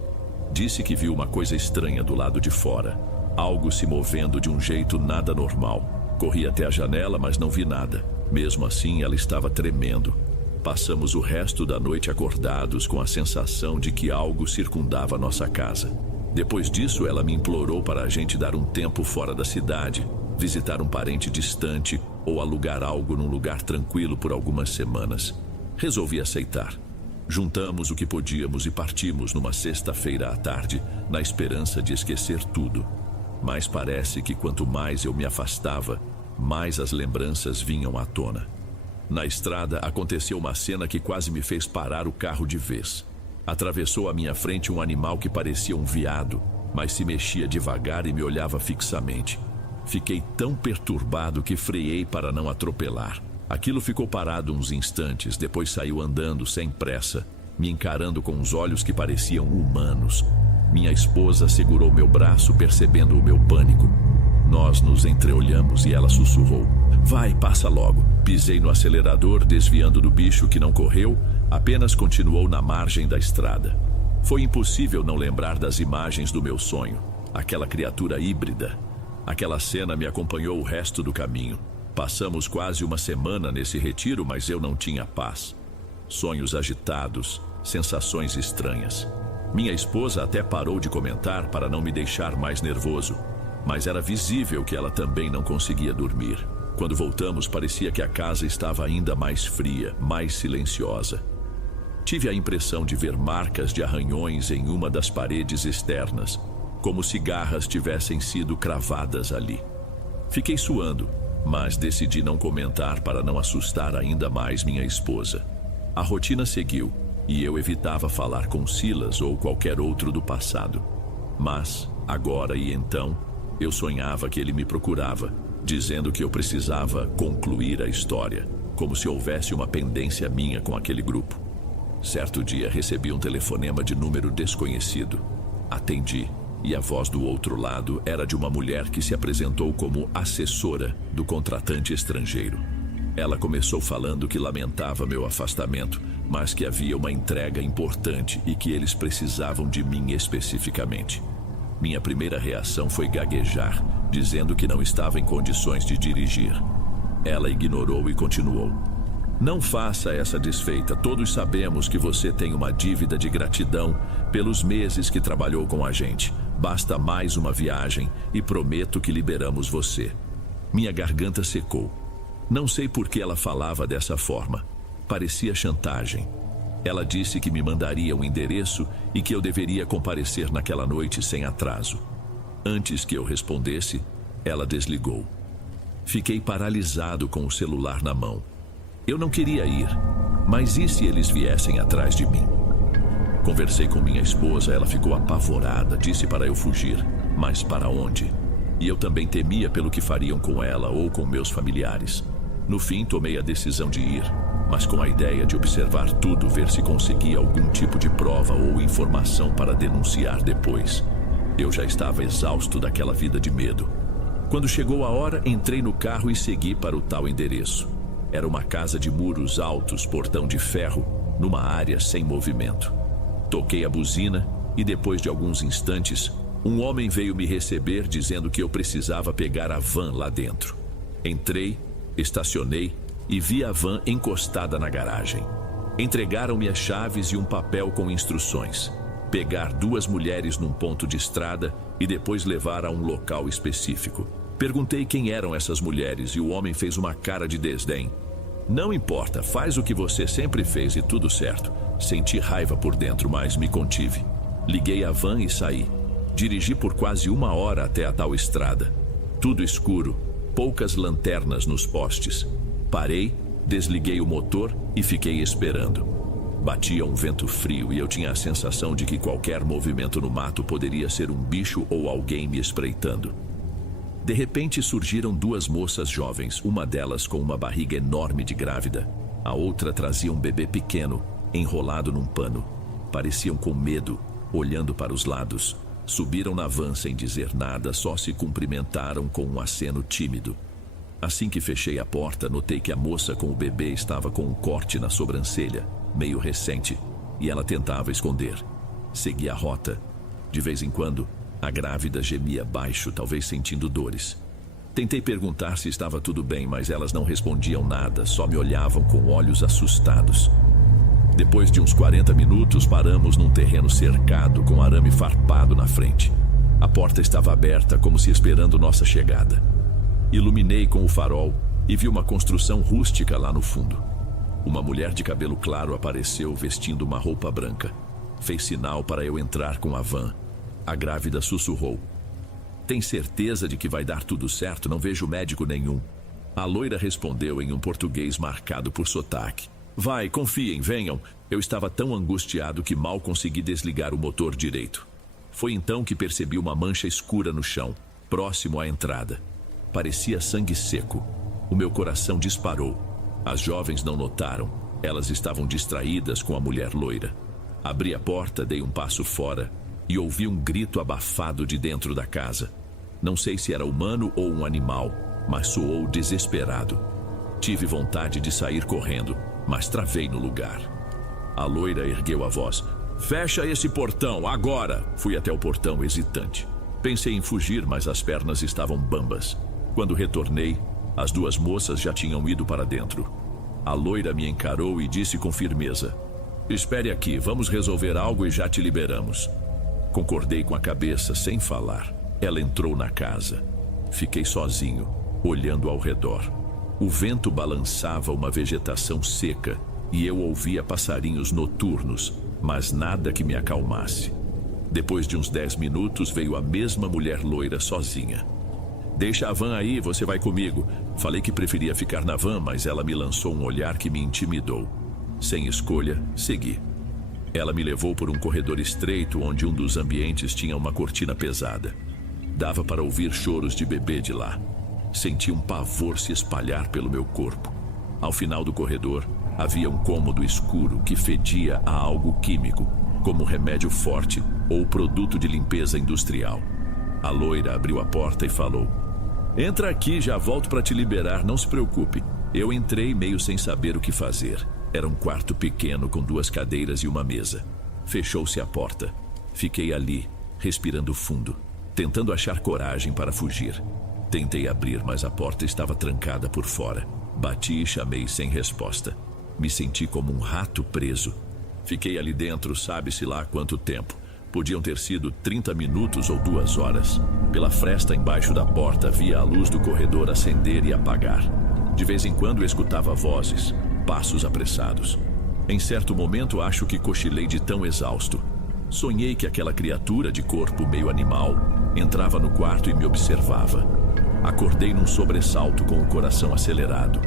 Disse que viu uma coisa estranha do lado de fora. Algo se movendo de um jeito nada normal. Corri até a janela, mas não vi nada. Mesmo assim, ela estava tremendo. Passamos o resto da noite acordados com a sensação de que algo circundava nossa casa. Depois disso, ela me implorou para a gente dar um tempo fora da cidade, visitar um parente distante ou alugar algo num lugar tranquilo por algumas semanas. Resolvi aceitar. Juntamos o que podíamos e partimos numa sexta-feira à tarde, na esperança de esquecer tudo. Mas parece que quanto mais eu me afastava, mais as lembranças vinham à tona. Na estrada aconteceu uma cena que quase me fez parar o carro de vez. Atravessou à minha frente um animal que parecia um veado, mas se mexia devagar e me olhava fixamente. Fiquei tão perturbado que freiei para não atropelar. Aquilo ficou parado uns instantes, depois saiu andando sem pressa, me encarando com os olhos que pareciam humanos. Minha esposa segurou meu braço, percebendo o meu pânico. Nós nos entreolhamos e ela sussurrou: "Vai, passa logo." Pisei no acelerador, desviando do bicho que não correu, apenas continuou na margem da estrada. Foi impossível não lembrar das imagens do meu sonho. Aquela criatura híbrida. Aquela cena me acompanhou o resto do caminho. Passamos quase uma semana nesse retiro, mas eu não tinha paz. Sonhos agitados, sensações estranhas. Minha esposa até parou de comentar para não me deixar mais nervoso, mas era visível que ela também não conseguia dormir. Quando voltamos, parecia que a casa estava ainda mais fria, mais silenciosa. Tive a impressão de ver marcas de arranhões em uma das paredes externas, como se garras tivessem sido cravadas ali. Fiquei suando, mas decidi não comentar para não assustar ainda mais minha esposa. A rotina seguiu e eu evitava falar com Silas ou qualquer outro do passado. Mas, agora e então, eu sonhava que ele me procurava, dizendo que eu precisava concluir a história, como se houvesse uma pendência minha com aquele grupo. Certo dia recebi um telefonema de número desconhecido. Atendi, e a voz do outro lado era de uma mulher que se apresentou como assessora do contratante estrangeiro. Ela começou falando que lamentava meu afastamento, mas que havia uma entrega importante e que eles precisavam de mim especificamente. Minha primeira reação foi gaguejar, dizendo que não estava em condições de dirigir. Ela ignorou e continuou. Não faça essa desfeita. Todos sabemos que você tem uma dívida de gratidão pelos meses que trabalhou com a gente. Basta mais uma viagem e prometo que liberamos você. Minha garganta secou. Não sei por que ela falava dessa forma. Parecia chantagem. Ela disse que me mandaria um endereço e que eu deveria comparecer naquela noite sem atraso. Antes que eu respondesse, ela desligou. Fiquei paralisado com o celular na mão. Eu não queria ir, mas e se eles viessem atrás de mim? Conversei com minha esposa, ela ficou apavorada, disse para eu fugir. Mas para onde? E eu também temia pelo que fariam com ela ou com meus familiares. No fim, tomei a decisão de ir, mas com a ideia de observar tudo, ver se conseguia algum tipo de prova ou informação para denunciar depois. Eu já estava exausto daquela vida de medo. Quando chegou a hora, entrei no carro e segui para o tal endereço. Era uma casa de muros altos, portão de ferro, numa área sem movimento. Toquei a buzina e depois de alguns instantes, um homem veio me receber dizendo que eu precisava pegar a van lá dentro. Entrei, estacionei e vi a van encostada na garagem. Entregaram-me as chaves e um papel com instruções. Pegar 2 mulheres num ponto de estrada e depois levar a um local específico. Perguntei quem eram essas mulheres e o homem fez uma cara de desdém. Não importa, faz o que você sempre fez e tudo certo. Senti raiva por dentro, mas me contive. Liguei a van e saí. Dirigi por quase 1 hora até a tal estrada. Tudo escuro, poucas lanternas nos postes. Parei, desliguei o motor e fiquei esperando. Batia um vento frio e eu tinha a sensação de que qualquer movimento no mato poderia ser um bicho ou alguém me espreitando. De repente surgiram 2 moças jovens, uma delas com uma barriga enorme de grávida. A outra trazia um bebê pequeno, enrolado num pano. Pareciam com medo, olhando para os lados. Subiram na van sem dizer nada, só se cumprimentaram com um aceno tímido. Assim que fechei a porta, notei que a moça com o bebê estava com um corte na sobrancelha, meio recente, e ela tentava esconder. Segui a rota. De vez em quando, a grávida gemia baixo, talvez sentindo dores. Tentei perguntar se estava tudo bem, mas elas não respondiam nada, só me olhavam com olhos assustados. Depois de uns 40 minutos, paramos num terreno cercado com arame farpado na frente. A porta estava aberta, como se esperando nossa chegada. Iluminei com o farol e vi uma construção rústica lá no fundo. Uma mulher de cabelo claro apareceu vestindo uma roupa branca. Fez sinal para eu entrar com a van. A grávida sussurrou. Tem certeza de que vai dar tudo certo? Não vejo médico nenhum. A loira respondeu em um português marcado por sotaque. Vai, confiem, venham. Eu estava tão angustiado que mal consegui desligar o motor direito. Foi então que percebi uma mancha escura no chão, próximo à entrada. Parecia sangue seco. O meu coração disparou. As jovens não notaram. Elas estavam distraídas com a mulher loira. Abri a porta, dei um passo fora e ouvi um grito abafado de dentro da casa. Não sei se era humano ou um animal, mas soou desesperado. Tive vontade de sair correndo, mas travei no lugar. A loira ergueu a voz. Fecha esse portão, agora! Fui até o portão hesitante. Pensei em fugir, mas as pernas estavam bambas. Quando retornei, as 2 moças já tinham ido para dentro. A loira me encarou e disse com firmeza. Espere aqui, vamos resolver algo e já te liberamos. Concordei com a cabeça, sem falar. Ela entrou na casa. Fiquei sozinho, olhando ao redor. O vento balançava uma vegetação seca e eu ouvia passarinhos noturnos, mas nada que me acalmasse. Depois de uns 10 minutos veio a mesma mulher loira sozinha. Deixa a van aí, você vai comigo. Falei que preferia ficar na van, mas ela me lançou um olhar que me intimidou. Sem escolha, segui. Ela me levou por um corredor estreito onde um dos ambientes tinha uma cortina pesada. Dava para ouvir choros de bebê de lá. Senti um pavor se espalhar pelo meu corpo. Ao final do corredor, havia um cômodo escuro que fedia a algo químico, como remédio forte ou produto de limpeza industrial. A loira abriu a porta e falou: "Entra aqui, já volto para te liberar, não se preocupe." Eu entrei meio sem saber o que fazer. Era um quarto pequeno com 2 cadeiras e uma mesa. Fechou-se a porta. Fiquei ali, respirando fundo, tentando achar coragem para fugir. Tentei abrir, mas a porta estava trancada por fora. Bati e chamei sem resposta. Me senti como um rato preso. Fiquei ali dentro, sabe-se lá quanto tempo. Podiam ter sido 30 minutos ou 2 horas. Pela fresta embaixo da porta via a luz do corredor acender e apagar. De vez em quando escutava vozes, passos apressados. Em certo momento acho que cochilei de tão exausto. Sonhei que aquela criatura de corpo meio animal entrava no quarto e me observava. Acordei num sobressalto com o coração acelerado.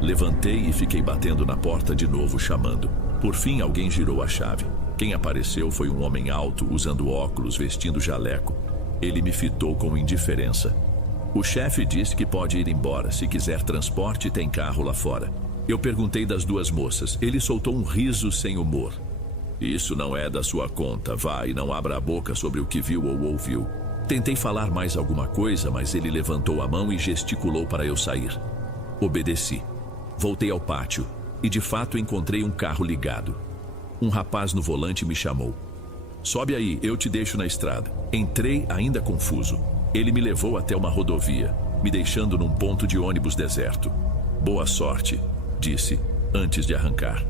Levantei e fiquei batendo na porta de novo, chamando. Por fim, alguém girou a chave. Quem apareceu foi um homem alto, usando óculos, vestindo jaleco. Ele me fitou com indiferença. "O chefe disse que pode ir embora. Se quiser transporte, tem carro lá fora." Eu perguntei das 2 moças. Ele soltou um riso sem humor. "Isso não é da sua conta. Vá e não abra a boca sobre o que viu ou ouviu." Tentei falar mais alguma coisa, mas ele levantou a mão e gesticulou para eu sair. Obedeci. Voltei ao pátio e de fato encontrei um carro ligado. Um rapaz no volante me chamou. "Sobe aí, eu te deixo na estrada." Entrei ainda confuso. Ele me levou até uma rodovia, me deixando num ponto de ônibus deserto. "Boa sorte", disse, antes de arrancar.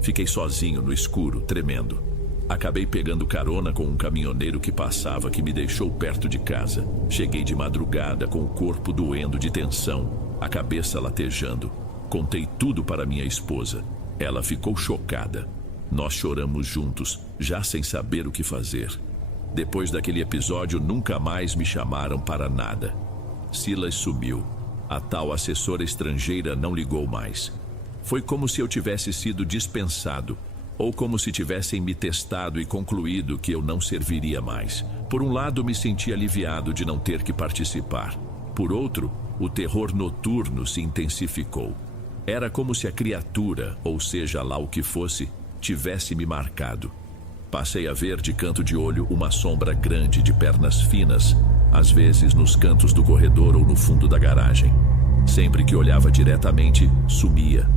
Fiquei sozinho no escuro, tremendo. Acabei pegando carona com um caminhoneiro que passava, que me deixou perto de casa. Cheguei de madrugada com o corpo doendo de tensão, a cabeça latejando. Contei tudo para minha esposa. Ela ficou chocada. Nós choramos juntos, já sem saber o que fazer. Depois daquele episódio, nunca mais me chamaram para nada. Silas sumiu. A tal assessora estrangeira não ligou mais. Foi como se eu tivesse sido dispensado, ou como se tivessem me testado e concluído que eu não serviria mais. Por um lado, me senti aliviado de não ter que participar. Por outro, o terror noturno se intensificou. Era como se a criatura, ou seja lá o que fosse, tivesse me marcado. Passei a ver de canto de olho uma sombra grande de pernas finas, às vezes nos cantos do corredor ou no fundo da garagem. Sempre que olhava diretamente, sumia.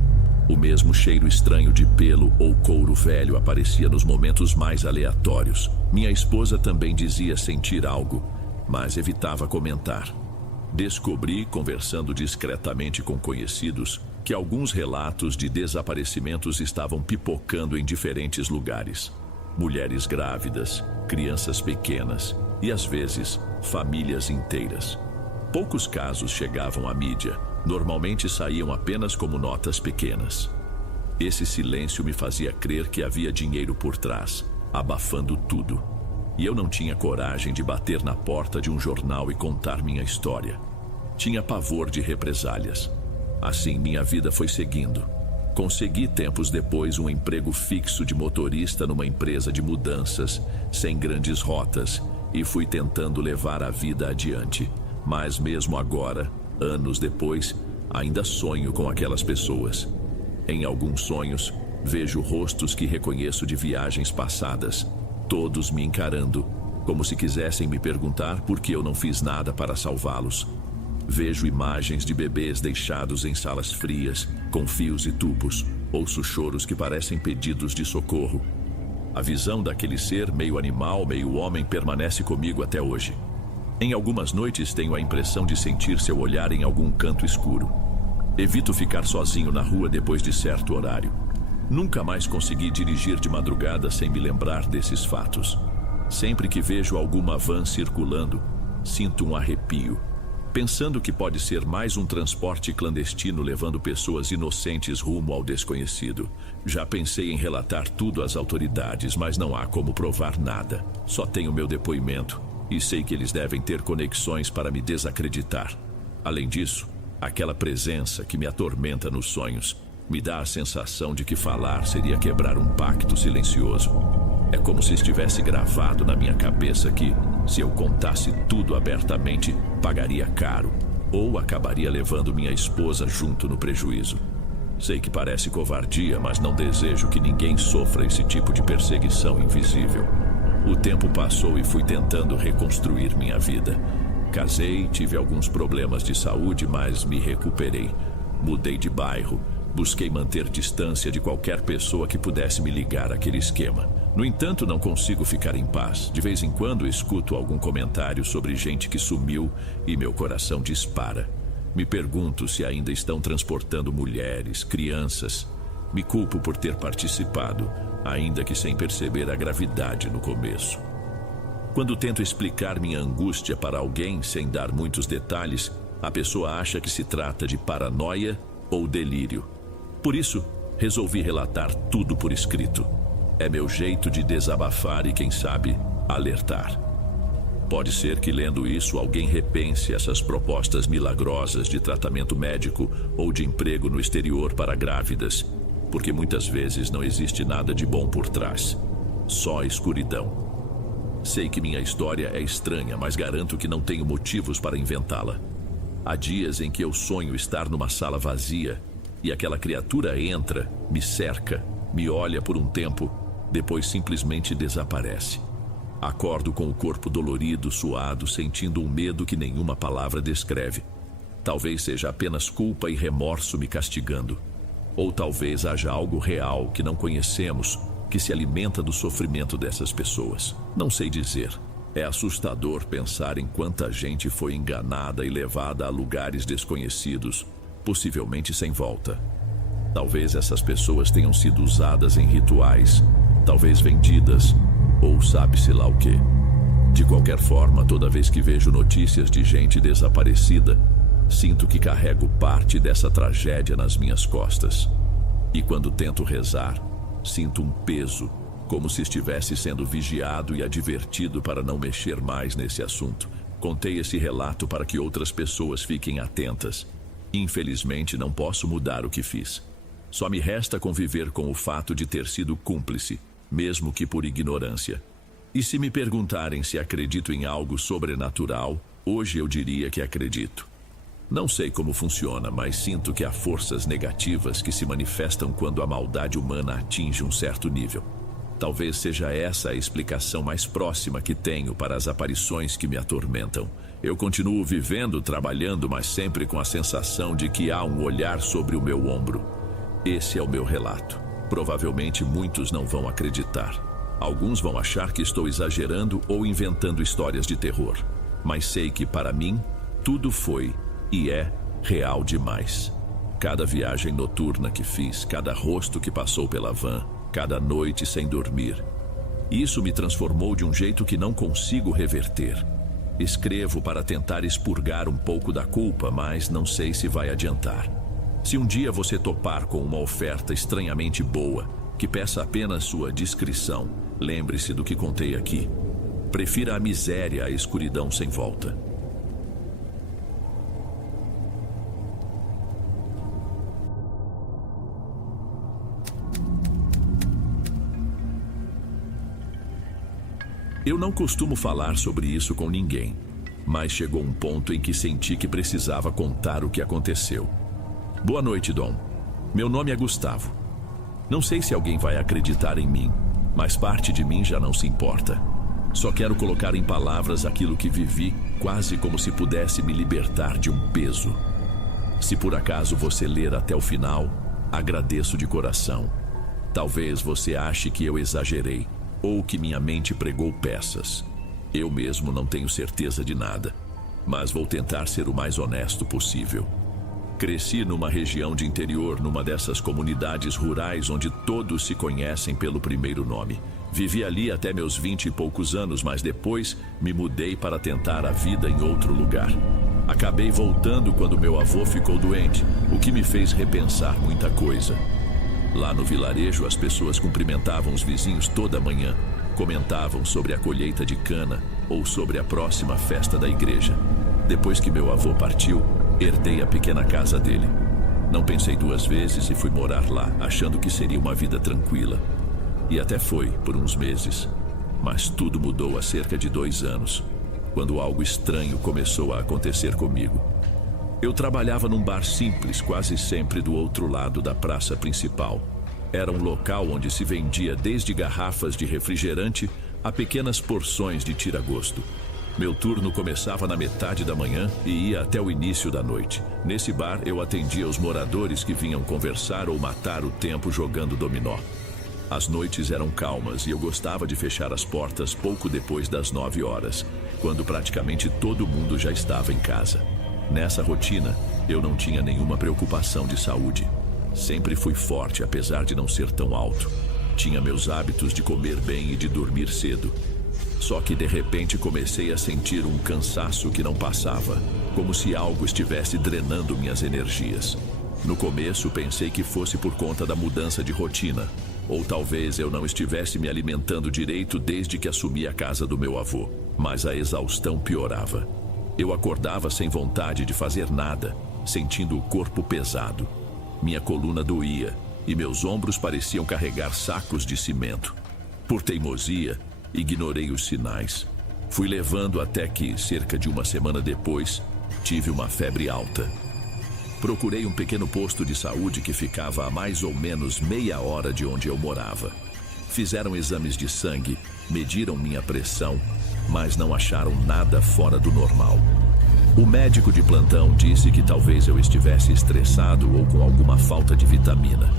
O mesmo cheiro estranho de pelo ou couro velho aparecia nos momentos mais aleatórios. Minha esposa também dizia sentir algo, mas evitava comentar. Descobri, conversando discretamente com conhecidos, que alguns relatos de desaparecimentos estavam pipocando em diferentes lugares. Mulheres grávidas, crianças pequenas e, às vezes, famílias inteiras. Poucos casos chegavam à mídia. Normalmente saíam apenas como notas pequenas. Esse silêncio me fazia crer que havia dinheiro por trás, abafando tudo. E eu não tinha coragem de bater na porta de um jornal e contar minha história. Tinha pavor de represálias. Assim, minha vida foi seguindo. Consegui tempos depois um emprego fixo de motorista numa empresa de mudanças, sem grandes rotas, e fui tentando levar a vida adiante. Mas mesmo agora, anos depois, ainda sonho com aquelas pessoas. Em alguns sonhos, vejo rostos que reconheço de viagens passadas, todos me encarando, como se quisessem me perguntar por que eu não fiz nada para salvá-los. Vejo imagens de bebês deixados em salas frias, com fios e tubos, ouço choros que parecem pedidos de socorro. A visão daquele ser meio animal, meio homem permanece comigo até hoje. Em algumas noites tenho a impressão de sentir seu olhar em algum canto escuro. Evito ficar sozinho na rua depois de certo horário. Nunca mais consegui dirigir de madrugada sem me lembrar desses fatos. Sempre que vejo alguma van circulando, sinto um arrepio, pensando que pode ser mais um transporte clandestino levando pessoas inocentes rumo ao desconhecido. Já pensei em relatar tudo às autoridades, mas não há como provar nada. Só tenho meu depoimento e sei que eles devem ter conexões para me desacreditar. Além disso, aquela presença que me atormenta nos sonhos me dá a sensação de que falar seria quebrar um pacto silencioso. É como se estivesse gravado na minha cabeça que, se eu contasse tudo abertamente, pagaria caro ou acabaria levando minha esposa junto no prejuízo. Sei que parece covardia, mas não desejo que ninguém sofra esse tipo de perseguição invisível. O tempo passou e fui tentando reconstruir minha vida. Casei, tive alguns problemas de saúde, mas me recuperei. Mudei de bairro, busquei manter distância de qualquer pessoa que pudesse me ligar àquele esquema. No entanto, não consigo ficar em paz. De vez em quando escuto algum comentário sobre gente que sumiu e meu coração dispara. Me pergunto se ainda estão transportando mulheres, crianças. Me culpo por ter participado, ainda que sem perceber a gravidade no começo. Quando tento explicar minha angústia para alguém sem dar muitos detalhes, a pessoa acha que se trata de paranoia ou delírio. Por isso, resolvi relatar tudo por escrito. É meu jeito de desabafar e, quem sabe, alertar. Pode ser que lendo isso alguém repense essas propostas milagrosas de tratamento médico ou de emprego no exterior para grávidas, porque muitas vezes não existe nada de bom por trás, só escuridão. Sei que minha história é estranha, mas garanto que não tenho motivos para inventá-la. Há dias em que eu sonho estar numa sala vazia e aquela criatura entra, me cerca, me olha por um tempo, depois simplesmente desaparece. Acordo com o corpo dolorido, suado, sentindo um medo que nenhuma palavra descreve. Talvez seja apenas culpa e remorso me castigando. Ou talvez haja algo real que não conhecemos, que se alimenta do sofrimento dessas pessoas. Não sei dizer. É assustador pensar em quanta gente foi enganada e levada a lugares desconhecidos, possivelmente sem volta. Talvez essas pessoas tenham sido usadas em rituais, talvez vendidas, ou sabe-se lá o quê. De qualquer forma, toda vez que vejo notícias de gente desaparecida, sinto que carrego parte dessa tragédia nas minhas costas. E quando tento rezar, sinto um peso, como se estivesse sendo vigiado e advertido para não mexer mais nesse assunto. Contei esse relato para que outras pessoas fiquem atentas. Infelizmente, não posso mudar o que fiz. Só me resta conviver com o fato de ter sido cúmplice, mesmo que por ignorância. E se me perguntarem se acredito em algo sobrenatural, hoje eu diria que acredito. Não sei como funciona, mas sinto que há forças negativas que se manifestam quando a maldade humana atinge um certo nível. Talvez seja essa a explicação mais próxima que tenho para as aparições que me atormentam. Eu continuo vivendo, trabalhando, mas sempre com a sensação de que há um olhar sobre o meu ombro. Esse é o meu relato. Provavelmente muitos não vão acreditar. Alguns vão achar que estou exagerando ou inventando histórias de terror. Mas sei que, para mim, tudo foi e é real demais. Cada viagem noturna que fiz, cada rosto que passou pela van, cada noite sem dormir. Isso me transformou de um jeito que não consigo reverter. Escrevo para tentar expurgar um pouco da culpa, mas não sei se vai adiantar. Se um dia você topar com uma oferta estranhamente boa, que peça apenas sua discrição, lembre-se do que contei aqui. Prefira a miséria à escuridão sem volta. Eu não costumo falar sobre isso com ninguém, mas chegou um ponto em que senti que precisava contar o que aconteceu. Boa noite, Dom. Meu nome é Gustavo. Não sei se alguém vai acreditar em mim, mas parte de mim já não se importa. Só quero colocar em palavras aquilo que vivi, quase como se pudesse me libertar de um peso. Se por acaso você ler até o final, agradeço de coração. Talvez você ache que eu exagerei, ou que minha mente pregou peças. Eu mesmo não tenho certeza de nada, mas vou tentar ser o mais honesto possível. Cresci numa região de interior, numa dessas comunidades rurais onde todos se conhecem pelo primeiro nome. Vivi ali até meus 20 e poucos anos, mas depois me mudei para tentar a vida em outro lugar. Acabei voltando quando meu avô ficou doente, o que me fez repensar muita coisa. Lá no vilarejo, as pessoas cumprimentavam os vizinhos toda manhã. Comentavam sobre a colheita de cana ou sobre a próxima festa da igreja. Depois que meu avô partiu, herdei a pequena casa dele. Não pensei duas vezes e fui morar lá, achando que seria uma vida tranquila. E até foi, por uns meses. Mas tudo mudou há cerca de 2 anos, quando algo estranho começou a acontecer comigo. Eu trabalhava num bar simples, quase sempre do outro lado da praça principal. Era um local onde se vendia desde garrafas de refrigerante a pequenas porções de tira-gosto. Meu turno começava na metade da manhã e ia até o início da noite. Nesse bar, eu atendia os moradores que vinham conversar ou matar o tempo jogando dominó. As noites eram calmas e eu gostava de fechar as portas pouco depois das 9 horas, quando praticamente todo mundo já estava em casa. Nessa rotina, eu não tinha nenhuma preocupação de saúde. Sempre fui forte, apesar de não ser tão alto. Tinha meus hábitos de comer bem e de dormir cedo. Só que de repente comecei a sentir um cansaço que não passava, como se algo estivesse drenando minhas energias. No começo pensei que fosse por conta da mudança de rotina, ou talvez eu não estivesse me alimentando direito desde que assumi a casa do meu avô, mas a exaustão piorava. Eu acordava sem vontade de fazer nada, sentindo o corpo pesado. Minha coluna doía e meus ombros pareciam carregar sacos de cimento. Por teimosia, ignorei os sinais. Fui levando até que, cerca de uma semana depois, tive uma febre alta. Procurei um pequeno posto de saúde que ficava a mais ou menos meia hora de onde eu morava. Fizeram exames de sangue, mediram minha pressão, mas não acharam nada fora do normal. O médico de plantão disse que talvez eu estivesse estressado ou com alguma falta de vitamina.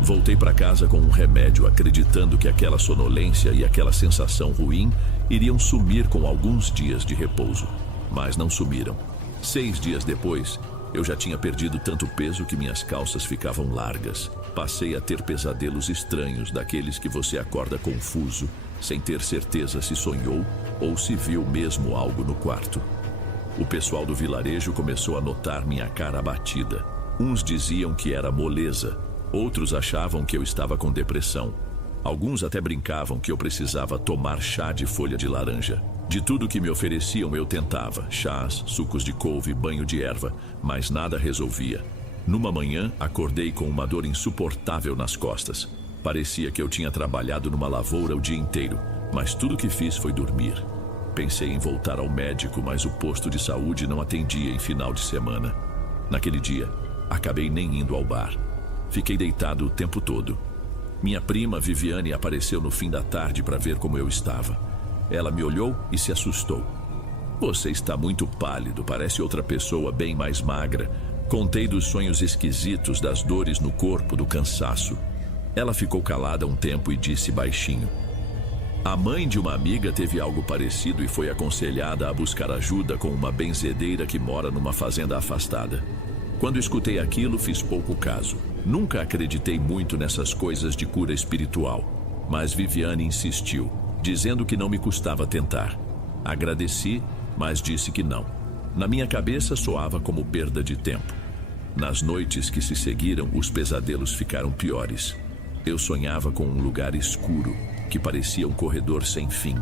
Voltei para casa com um remédio, acreditando que aquela sonolência e aquela sensação ruim iriam sumir com alguns dias de repouso. Mas não sumiram. 6 dias depois, eu já tinha perdido tanto peso que minhas calças ficavam largas. Passei a ter pesadelos estranhos, daqueles que você acorda confuso, sem ter certeza se sonhou ou se viu mesmo algo no quarto. O pessoal do vilarejo começou a notar minha cara abatida. Uns diziam que era moleza. Outros achavam que eu estava com depressão. Alguns até brincavam que eu precisava tomar chá de folha de laranja. De tudo que me ofereciam eu tentava, chás, sucos de couve, banho de erva, mas nada resolvia. Numa manhã, acordei com uma dor insuportável nas costas. Parecia que eu tinha trabalhado numa lavoura o dia inteiro, mas tudo que fiz foi dormir. Pensei em voltar ao médico, mas o posto de saúde não atendia em final de semana. Naquele dia, acabei nem indo ao bar. Fiquei deitado o tempo todo. Minha prima, Viviane, apareceu no fim da tarde para ver como eu estava. Ela me olhou e se assustou. Você está muito pálido, parece outra pessoa bem mais magra. Contei dos sonhos esquisitos, das dores no corpo, do cansaço. Ela ficou calada um tempo e disse baixinho: a mãe de uma amiga teve algo parecido e foi aconselhada a buscar ajuda com uma benzedeira que mora numa fazenda afastada. Quando escutei aquilo, fiz pouco caso. Nunca acreditei muito nessas coisas de cura espiritual, mas Viviane insistiu, dizendo que não me custava tentar. Agradeci, mas disse que não. Na minha cabeça soava como perda de tempo. Nas noites que se seguiram, os pesadelos ficaram piores. Eu sonhava com um lugar escuro, que parecia um corredor sem fim.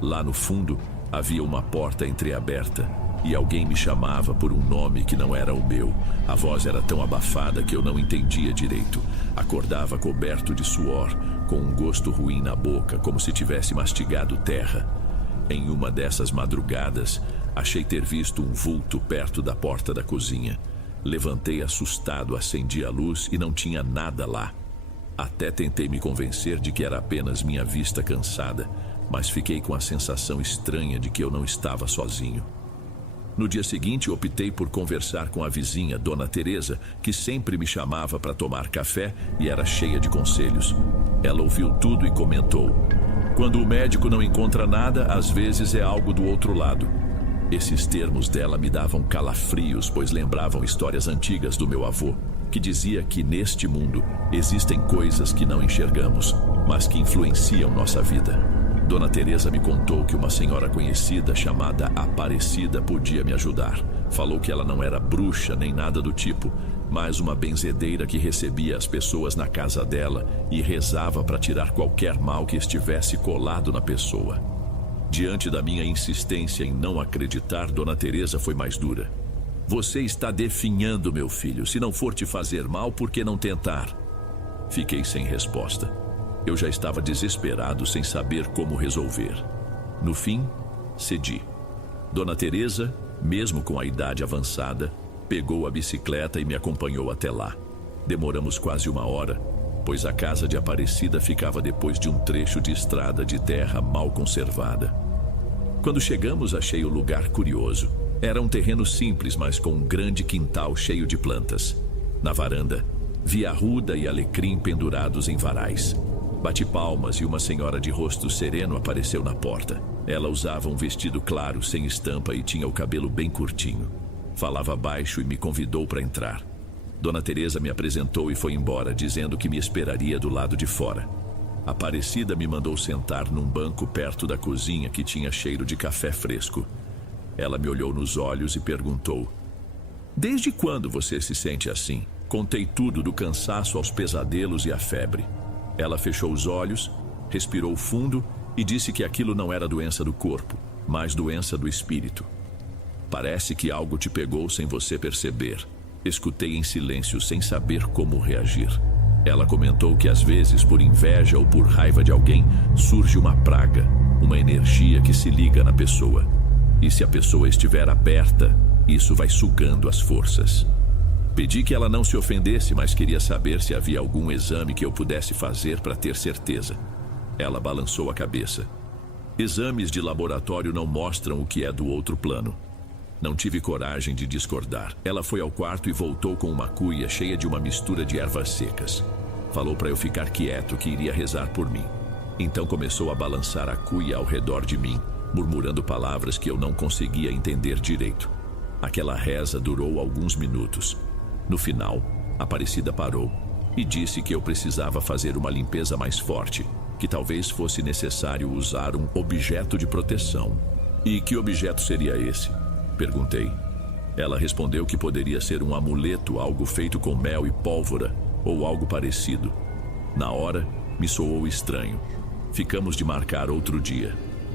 Lá no fundo, havia uma porta entreaberta, e alguém me chamava por um nome que não era o meu. A voz era tão abafada que eu não entendia direito. Acordava coberto de suor, com um gosto ruim na boca, como se tivesse mastigado terra. Em uma dessas madrugadas, achei ter visto um vulto perto da porta da cozinha. Levantei assustado, acendi a luz e não tinha nada lá. Até tentei me convencer de que era apenas minha vista cansada, mas fiquei com a sensação estranha de que eu não estava sozinho. No dia seguinte, optei por conversar com a vizinha, Dona Teresa, que sempre me chamava para tomar café e era cheia de conselhos. Ela ouviu tudo e comentou: quando o médico não encontra nada, às vezes é algo do outro lado. Esses termos dela me davam calafrios, pois lembravam histórias antigas do meu avô, que dizia que neste mundo existem coisas que não enxergamos, mas que influenciam nossa vida. Dona Teresa me contou que uma senhora conhecida chamada Aparecida podia me ajudar. Falou que ela não era bruxa nem nada do tipo, mas uma benzedeira que recebia as pessoas na casa dela e rezava para tirar qualquer mal que estivesse colado na pessoa. Diante da minha insistência em não acreditar, Dona Teresa foi mais dura. Você está definhando, meu filho. Se não for te fazer mal, por que não tentar? Fiquei sem resposta. Eu já estava desesperado, sem saber como resolver. No fim, cedi. Dona Teresa, mesmo com a idade avançada, pegou a bicicleta e me acompanhou até lá. Demoramos quase 1 hora, pois a casa de Aparecida ficava depois de um trecho de estrada de terra mal conservada. Quando chegamos, achei o lugar curioso. Era um terreno simples, mas com um grande quintal cheio de plantas. Na varanda, vi arruda e alecrim pendurados em varais. Bati palmas e uma senhora de rosto sereno apareceu na porta. Ela usava um vestido claro, sem estampa, e tinha o cabelo bem curtinho. Falava baixo e me convidou para entrar. Dona Teresa me apresentou e foi embora, dizendo que me esperaria do lado de fora. Aparecida me mandou sentar num banco perto da cozinha que tinha cheiro de café fresco. Ela me olhou nos olhos e perguntou: "Desde quando você se sente assim?" Contei tudo, do cansaço aos pesadelos e à febre. Ela fechou os olhos, respirou fundo e disse que aquilo não era doença do corpo, mas doença do espírito. Parece que algo te pegou sem você perceber. Escutei em silêncio, sem saber como reagir. Ela comentou que às vezes, por inveja ou por raiva de alguém, surge uma praga, uma energia que se liga na pessoa. E se a pessoa estiver aberta, isso vai sugando as forças. Pedi que ela não se ofendesse, mas queria saber se havia algum exame que eu pudesse fazer para ter certeza. Ela balançou a cabeça. Exames de laboratório não mostram o que é do outro plano. Não tive coragem de discordar. Ela foi ao quarto e voltou com uma cuia cheia de uma mistura de ervas secas. Falou para eu ficar quieto, que iria rezar por mim. Então começou a balançar a cuia ao redor de mim, murmurando palavras que eu não conseguia entender direito. Aquela reza durou alguns minutos. No final, Aparecida parou e disse que eu precisava fazer uma limpeza mais forte, que talvez fosse necessário usar um objeto de proteção. "E que objeto seria esse?" perguntei. Ela respondeu que poderia ser um amuleto, algo feito com mel e pólvora, ou algo parecido. Na hora, me soou estranho. Ficamos de marcar outro dia.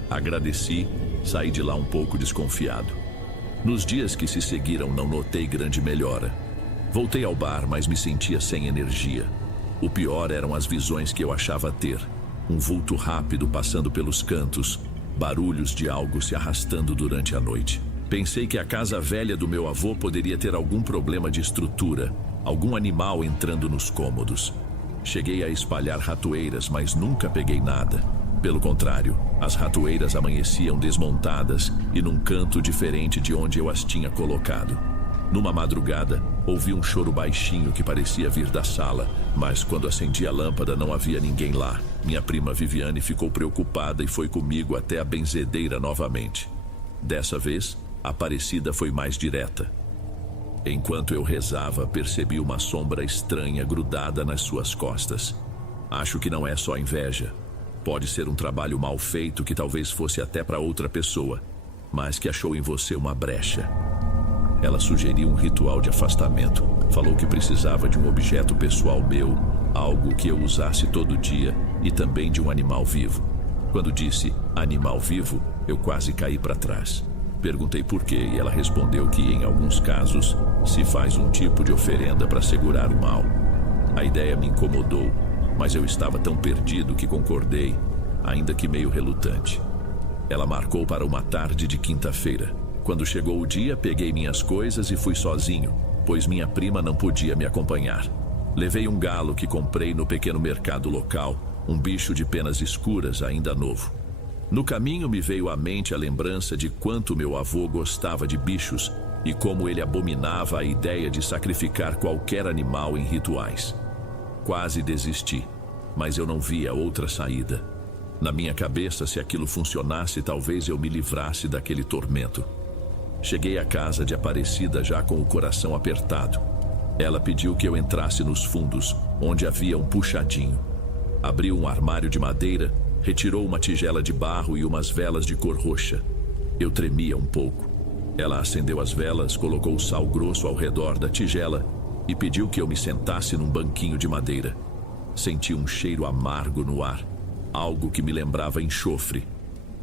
Agradeci, saí de lá um pouco desconfiado. Nos dias que se seguiram, não notei grande melhora. Voltei ao bar, mas me sentia sem energia. O pior eram as visões que eu achava ter. Um vulto rápido passando pelos cantos, barulhos de algo se arrastando durante a noite. Pensei que a casa velha do meu avô poderia ter algum problema de estrutura, algum animal entrando nos cômodos. Cheguei a espalhar ratoeiras, mas nunca peguei nada. Pelo contrário, as ratoeiras amanheciam desmontadas e num canto diferente de onde eu as tinha colocado. Numa madrugada, ouvi um choro baixinho que parecia vir da sala, mas quando acendi a lâmpada não havia ninguém lá. Minha prima Viviane ficou preocupada e foi comigo até a benzedeira novamente. Dessa vez, a Aparecida foi mais direta. Enquanto eu rezava, percebi uma sombra estranha grudada nas suas costas. Acho que não é só inveja. Pode ser um trabalho mal feito que talvez fosse até para outra pessoa, mas que achou em você uma brecha. Ela sugeriu um ritual de afastamento. Falou que precisava de um objeto pessoal meu, algo que eu usasse todo dia, e também de um animal vivo. Quando disse animal vivo, eu quase caí para trás. Perguntei por quê e ela respondeu que em alguns casos se faz um tipo de oferenda para segurar o mal. A ideia me incomodou, mas eu estava tão perdido que concordei, ainda que meio relutante. Ela marcou para uma tarde de quinta-feira. Quando chegou o dia, peguei minhas coisas e fui sozinho, pois minha prima não podia me acompanhar. Levei um galo que comprei no pequeno mercado local, um bicho de penas escuras, ainda novo. No caminho me veio à mente a lembrança de quanto meu avô gostava de bichos e como ele abominava a ideia de sacrificar qualquer animal em rituais. Quase desisti, mas eu não via outra saída. Na minha cabeça, se aquilo funcionasse, talvez eu me livrasse daquele tormento. Cheguei à casa de Aparecida já com o coração apertado. Ela pediu que eu entrasse nos fundos, onde havia um puxadinho. Abriu um armário de madeira Retirou uma tigela de barro e umas velas de cor roxa. Eu tremia um pouco. Ela acendeu as velas, colocou o sal grosso ao redor da tigela e pediu que eu me sentasse num banquinho de madeira. Senti um cheiro amargo no ar, algo que me lembrava enxofre.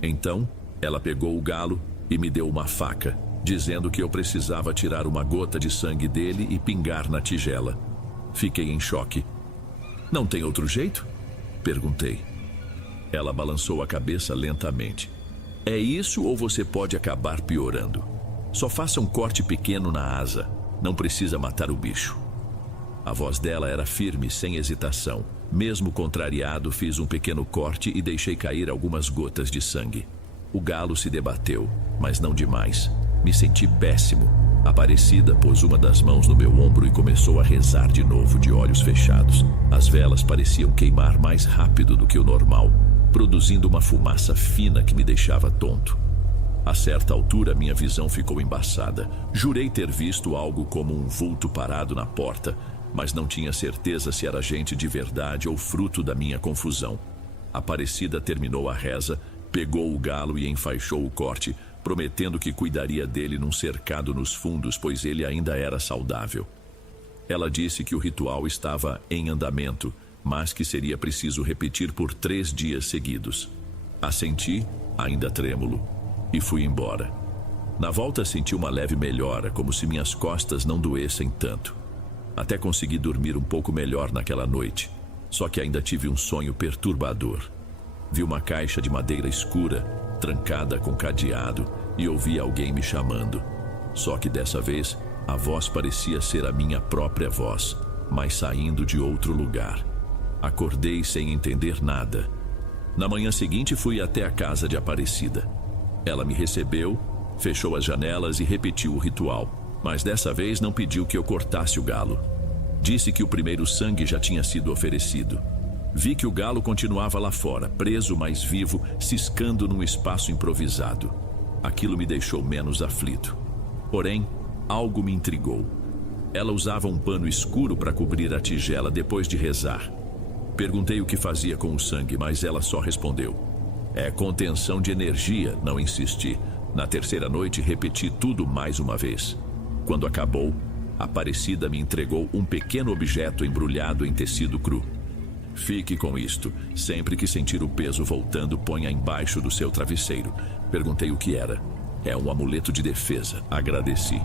Então, ela pegou o galo e me deu uma faca, dizendo que eu precisava tirar uma gota de sangue dele e pingar na tigela. Fiquei em choque. Não tem outro jeito? Perguntei. Ela balançou a cabeça lentamente. É isso ou você pode acabar piorando? Só faça um corte pequeno na asa. Não precisa matar o bicho. A voz dela era firme, sem hesitação. Mesmo contrariado, fiz um pequeno corte e deixei cair algumas gotas de sangue. O galo se debateu, mas não demais. Me senti péssimo. Aparecida pôs uma das mãos no meu ombro e começou a rezar de novo, de olhos fechados. As velas pareciam queimar mais rápido do que o normal, produzindo uma fumaça fina que me deixava tonto. A certa altura, minha visão ficou embaçada. Jurei ter visto algo como um vulto parado na porta, mas não tinha certeza se era gente de verdade ou fruto da minha confusão. Aparecida terminou a reza, pegou o galo e enfaixou o corte, prometendo que cuidaria dele num cercado nos fundos, pois ele ainda era saudável. Ela disse que o ritual estava em andamento, mas que seria preciso repetir por 3 dias seguidos. Assenti, ainda trêmulo, e fui embora. Na volta senti uma leve melhora, como se minhas costas não doessem tanto. Até consegui dormir um pouco melhor naquela noite, só que ainda tive um sonho perturbador. Vi uma caixa de madeira escura, trancada com cadeado, e ouvi alguém me chamando. Só que dessa vez, a voz parecia ser a minha própria voz, mas saindo de outro lugar. Acordei sem entender nada. Na manhã seguinte fui até a casa de Aparecida. Ela me recebeu, fechou as janelas e repetiu o ritual, mas dessa vez não pediu que eu cortasse o galo. Disse que o primeiro sangue já tinha sido oferecido. Vi que o galo continuava lá fora, preso, mas vivo, ciscando num espaço improvisado. Aquilo me deixou menos aflito. Porém, algo me intrigou. Ela usava um pano escuro para cobrir a tigela depois de rezar. Perguntei o que fazia com o sangue, mas ela só respondeu: é contenção de energia, não insisti. Na terceira noite, repeti tudo mais uma vez. Quando acabou, Aparecida me entregou um pequeno objeto embrulhado em tecido cru. Fique com isto. Sempre que sentir o peso voltando, ponha embaixo do seu travesseiro. Perguntei o que era. É um amuleto de defesa. Agradeci.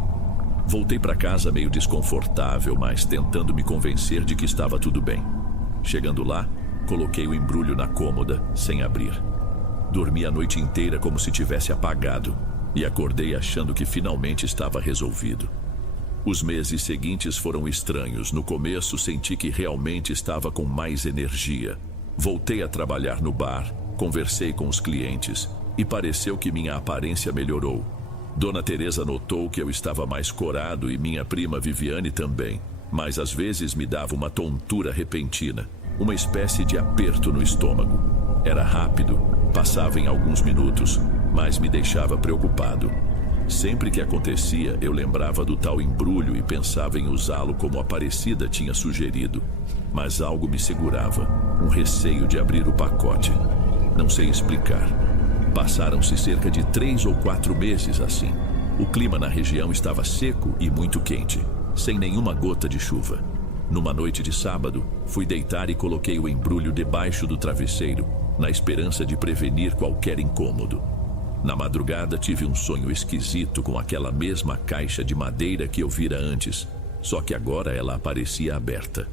Voltei para casa meio desconfortável, mas tentando me convencer de que estava tudo bem. Chegando lá, coloquei o embrulho na cômoda, sem abrir. Dormi a noite inteira como se tivesse apagado, e acordei achando que finalmente estava resolvido. Os meses seguintes foram estranhos. No começo senti que realmente estava com mais energia. Voltei a trabalhar no bar, conversei com os clientes e pareceu que minha aparência melhorou. Dona Teresa notou que eu estava mais corado e minha prima Viviane também, mas às vezes me dava uma tontura repentina, uma espécie de aperto no estômago. Era rápido, passava em alguns minutos, mas me deixava preocupado. Sempre que acontecia, eu lembrava do tal embrulho e pensava em usá-lo como Aparecida tinha sugerido. Mas algo me segurava, um receio de abrir o pacote. Não sei explicar. Passaram-se cerca de 3 ou 4 meses assim. O clima na região estava seco e muito quente, sem nenhuma gota de chuva. Numa noite de sábado, fui deitar e coloquei o embrulho debaixo do travesseiro, na esperança de prevenir qualquer incômodo. Na madrugada tive um sonho esquisito com aquela mesma caixa de madeira que eu vira antes, só que agora ela aparecia aberta.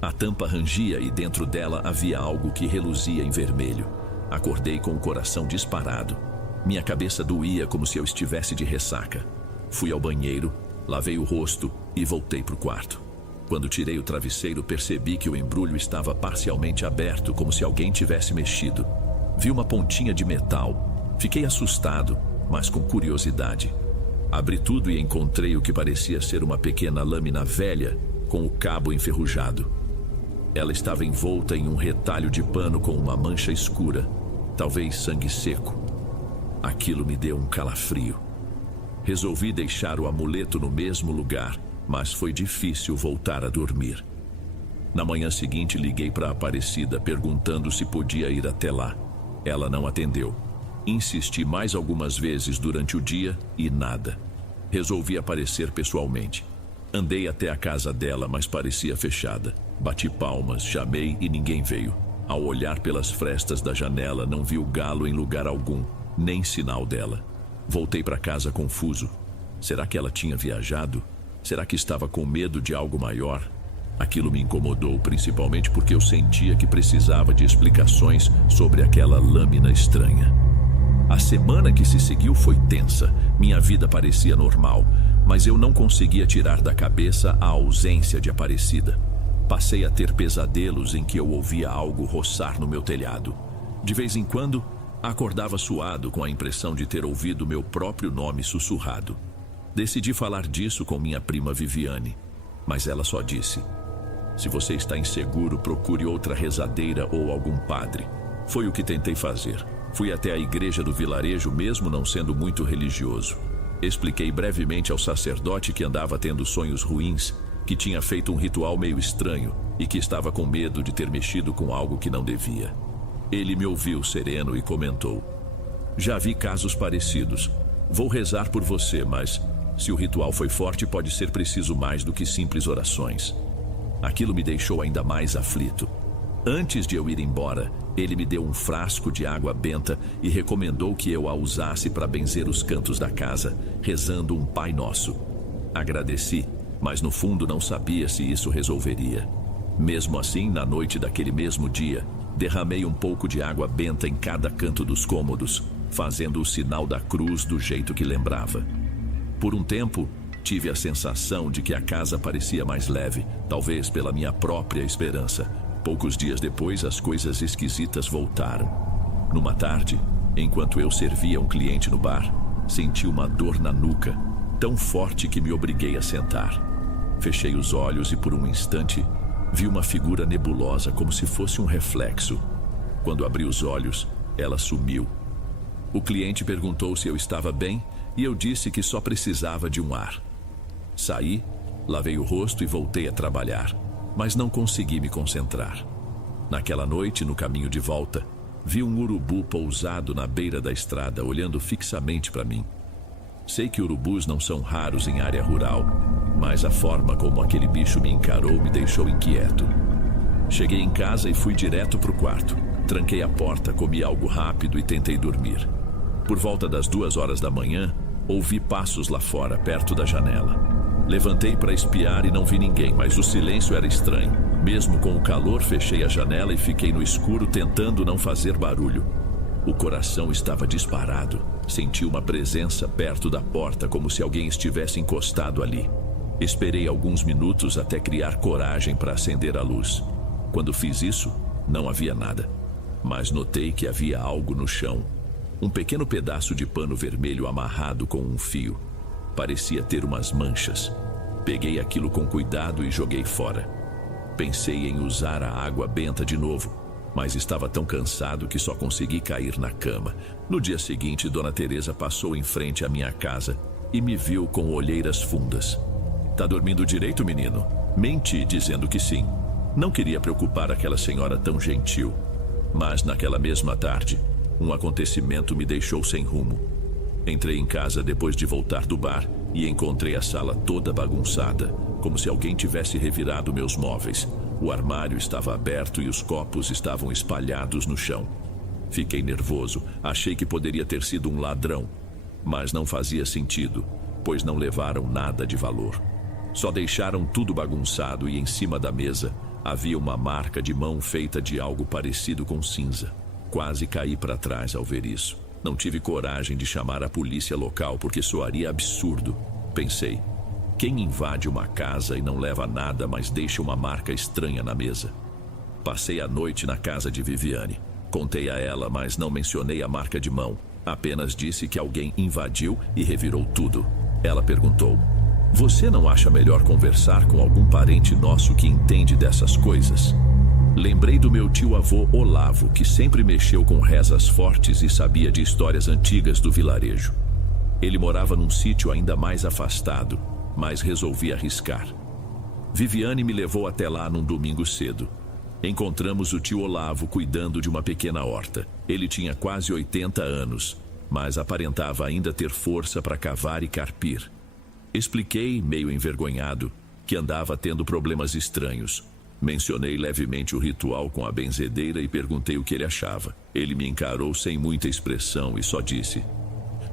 A tampa rangia e dentro dela havia algo que reluzia em vermelho. Acordei com o coração disparado. Minha cabeça doía como se eu estivesse de ressaca. Fui ao banheiro, lavei o rosto e voltei para o quarto. Quando tirei o travesseiro, percebi que o embrulho estava parcialmente aberto, como se alguém tivesse mexido. Vi uma pontinha de metal. Fiquei assustado, mas com curiosidade. Abri tudo e encontrei o que parecia ser uma pequena lâmina velha com o cabo enferrujado. Ela estava envolta em um retalho de pano com uma mancha escura, talvez sangue seco. Aquilo me deu um calafrio. Resolvi deixar o amuleto no mesmo lugar, mas foi difícil voltar a dormir. Na manhã seguinte, liguei para Aparecida perguntando se podia ir até lá. Ela não atendeu. Insisti mais algumas vezes durante o dia e nada. Resolvi aparecer pessoalmente. Andei até a casa dela, mas parecia fechada. Bati palmas, chamei e ninguém veio. Ao olhar pelas frestas da janela, não vi o galo em lugar algum, nem sinal dela. Voltei para casa confuso. Será que ela tinha viajado? Será que estava com medo de algo maior? Aquilo me incomodou, principalmente porque eu sentia que precisava de explicações sobre aquela lâmina estranha. A semana que se seguiu foi tensa. Minha vida parecia normal, mas eu não conseguia tirar da cabeça a ausência de Aparecida. Passei a ter pesadelos em que eu ouvia algo roçar no meu telhado. De vez em quando, acordava suado com a impressão de ter ouvido meu próprio nome sussurrado. Decidi falar disso com minha prima Viviane, mas ela só disse: se você está inseguro, procure outra rezadeira ou algum padre. Foi o que tentei fazer. Fui até a igreja do vilarejo, mesmo não sendo muito religioso. Expliquei brevemente ao sacerdote que andava tendo sonhos ruins, que tinha feito um ritual meio estranho e que estava com medo de ter mexido com algo que não devia. Ele me ouviu sereno e comentou: já vi casos parecidos. Vou rezar por você, mas se o ritual foi forte, pode ser preciso mais do que simples orações. Aquilo me deixou ainda mais aflito. Antes de eu ir embora, ele me deu um frasco de água benta e recomendou que eu a usasse para benzer os cantos da casa, rezando um Pai Nosso. Agradeci, mas no fundo não sabia se isso resolveria. Mesmo assim, na noite daquele mesmo dia, derramei um pouco de água benta em cada canto dos cômodos, fazendo o sinal da cruz do jeito que lembrava. Por um tempo, tive a sensação de que a casa parecia mais leve, talvez pela minha própria esperança. Poucos dias depois, as coisas esquisitas voltaram. Numa tarde, enquanto eu servia um cliente no bar, senti uma dor na nuca, tão forte que me obriguei a sentar. Fechei os olhos e por um instante, vi uma figura nebulosa, como se fosse um reflexo. Quando abri os olhos, ela sumiu. O cliente perguntou se eu estava bem e eu disse que só precisava de um ar. Saí, lavei o rosto e voltei a trabalhar, mas não consegui me concentrar. Naquela noite, no caminho de volta, vi um urubu pousado na beira da estrada, olhando fixamente para mim. Sei que urubus não são raros em área rural, mas a forma como aquele bicho me encarou me deixou inquieto. Cheguei em casa e fui direto para o quarto. Tranquei a porta, comi algo rápido e tentei dormir. Por volta das 2 horas da manhã, ouvi passos lá fora, perto da janela. Levantei para espiar e não vi ninguém, mas o silêncio era estranho. Mesmo com o calor, fechei a janela e fiquei no escuro tentando não fazer barulho. O coração estava disparado. Senti uma presença perto da porta, como se alguém estivesse encostado ali. Esperei alguns minutos até criar coragem para acender a luz. Quando fiz isso, não havia nada. Mas notei que havia algo no chão. Um pequeno pedaço de pano vermelho amarrado com um fio. Parecia ter umas manchas. Peguei aquilo com cuidado e joguei fora. Pensei em usar a água benta de novo, mas estava tão cansado que só consegui cair na cama. No dia seguinte, Dona Teresa passou em frente à minha casa e me viu com olheiras fundas. Tá dormindo direito, menino? Menti dizendo que sim. Não queria preocupar aquela senhora tão gentil. Mas naquela mesma tarde, um acontecimento me deixou sem rumo. Entrei em casa depois de voltar do bar e encontrei a sala toda bagunçada, como se alguém tivesse revirado meus móveis. O armário estava aberto e os copos estavam espalhados no chão. Fiquei nervoso, achei que poderia ter sido um ladrão, mas não fazia sentido, pois não levaram nada de valor. Só deixaram tudo bagunçado e em cima da mesa havia uma marca de mão feita de algo parecido com cinza. Quase caí para trás ao ver isso. Não tive coragem de chamar a polícia local porque soaria absurdo. Pensei, quem invade uma casa e não leva nada, mas deixa uma marca estranha na mesa? Passei a noite na casa de Viviane. Contei a ela, mas não mencionei a marca de mão. Apenas disse que alguém invadiu e revirou tudo. Ela perguntou: você não acha melhor conversar com algum parente nosso que entende dessas coisas? Lembrei do meu tio-avô Olavo, que sempre mexeu com rezas fortes e sabia de histórias antigas do vilarejo. Ele morava num sítio ainda mais afastado, mas resolvi arriscar. Viviane me levou até lá num domingo cedo. Encontramos o tio Olavo cuidando de uma pequena horta. Ele tinha quase 80 anos, mas aparentava ainda ter força para cavar e carpir. Expliquei, meio envergonhado, que andava tendo problemas estranhos. Mencionei levemente o ritual com a benzedeira e perguntei o que ele achava. Ele me encarou sem muita expressão e só disse: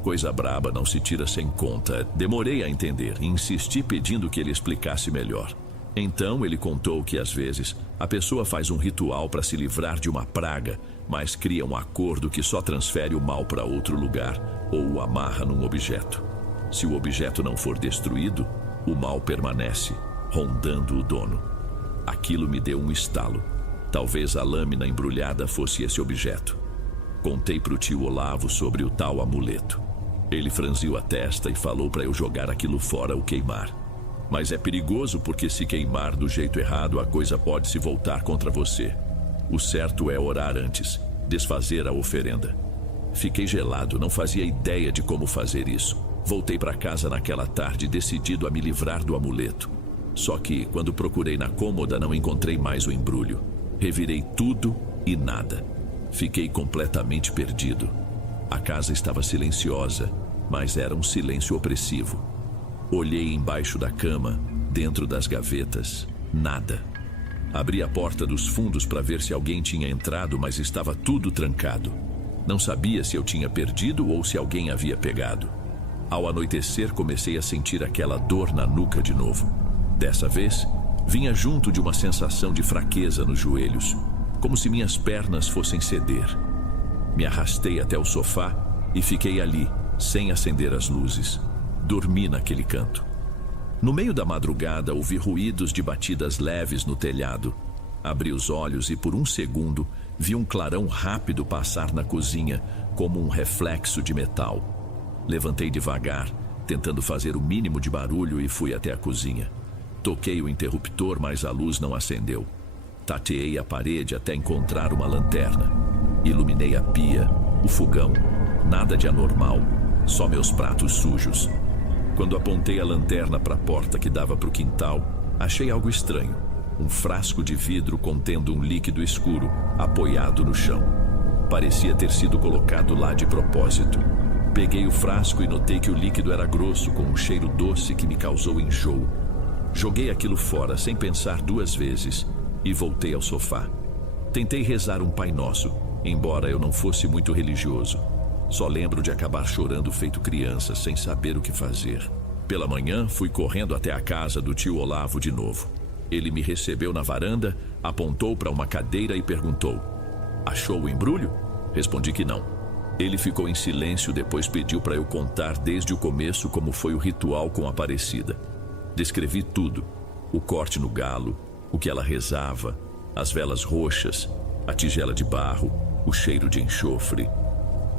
coisa braba não se tira sem conta. Demorei a entender e insisti pedindo que ele explicasse melhor. Então ele contou que às vezes a pessoa faz um ritual para se livrar de uma praga, mas cria um acordo que só transfere o mal para outro lugar ou o amarra num objeto. Se o objeto não for destruído, o mal permanece, rondando o dono. Aquilo me deu um estalo. Talvez a lâmina embrulhada fosse esse objeto. Contei para o tio Olavo sobre o tal amuleto. Ele franziu a testa e falou para eu jogar aquilo fora ou queimar. Mas é perigoso porque se queimar do jeito errado, a coisa pode se voltar contra você. O certo é orar antes, desfazer a oferenda. Fiquei gelado, não fazia ideia de como fazer isso. Voltei para casa naquela tarde decidido a me livrar do amuleto. Só que, quando procurei na cômoda, não encontrei mais o embrulho. Revirei tudo e nada. Fiquei completamente perdido. A casa estava silenciosa, mas era um silêncio opressivo. Olhei embaixo da cama, dentro das gavetas, nada. Abri a porta dos fundos para ver se alguém tinha entrado, mas estava tudo trancado. Não sabia se eu tinha perdido ou se alguém havia pegado. Ao anoitecer, comecei a sentir aquela dor na nuca de novo. Dessa vez, vinha junto de uma sensação de fraqueza nos joelhos, como se minhas pernas fossem ceder. Me arrastei até o sofá e fiquei ali, sem acender as luzes. Dormi naquele canto. No meio da madrugada, ouvi ruídos de batidas leves no telhado. Abri os olhos e, por um segundo, vi um clarão rápido passar na cozinha, como um reflexo de metal. Levantei devagar, tentando fazer o mínimo de barulho, e fui até a cozinha. Toquei o interruptor, mas a luz não acendeu. Tateei a parede até encontrar uma lanterna. Iluminei a pia, o fogão. Nada de anormal, só meus pratos sujos. Quando apontei a lanterna para a porta que dava para o quintal, achei algo estranho. Um frasco de vidro contendo um líquido escuro, apoiado no chão. Parecia ter sido colocado lá de propósito. Peguei o frasco e notei que o líquido era grosso, com um cheiro doce que me causou enjoo. Joguei aquilo fora sem pensar duas vezes e voltei ao sofá. Tentei rezar um Pai Nosso, embora eu não fosse muito religioso. Só lembro de acabar chorando feito criança, sem saber o que fazer. Pela manhã, fui correndo até a casa do tio Olavo de novo. Ele me recebeu na varanda, apontou para uma cadeira e perguntou: achou o embrulho? Respondi que não. Ele ficou em silêncio, depois pediu para eu contar desde o começo como foi o ritual com a Aparecida. Descrevi tudo: o corte no galo, o que ela rezava, as velas roxas, a tigela de barro, o cheiro de enxofre.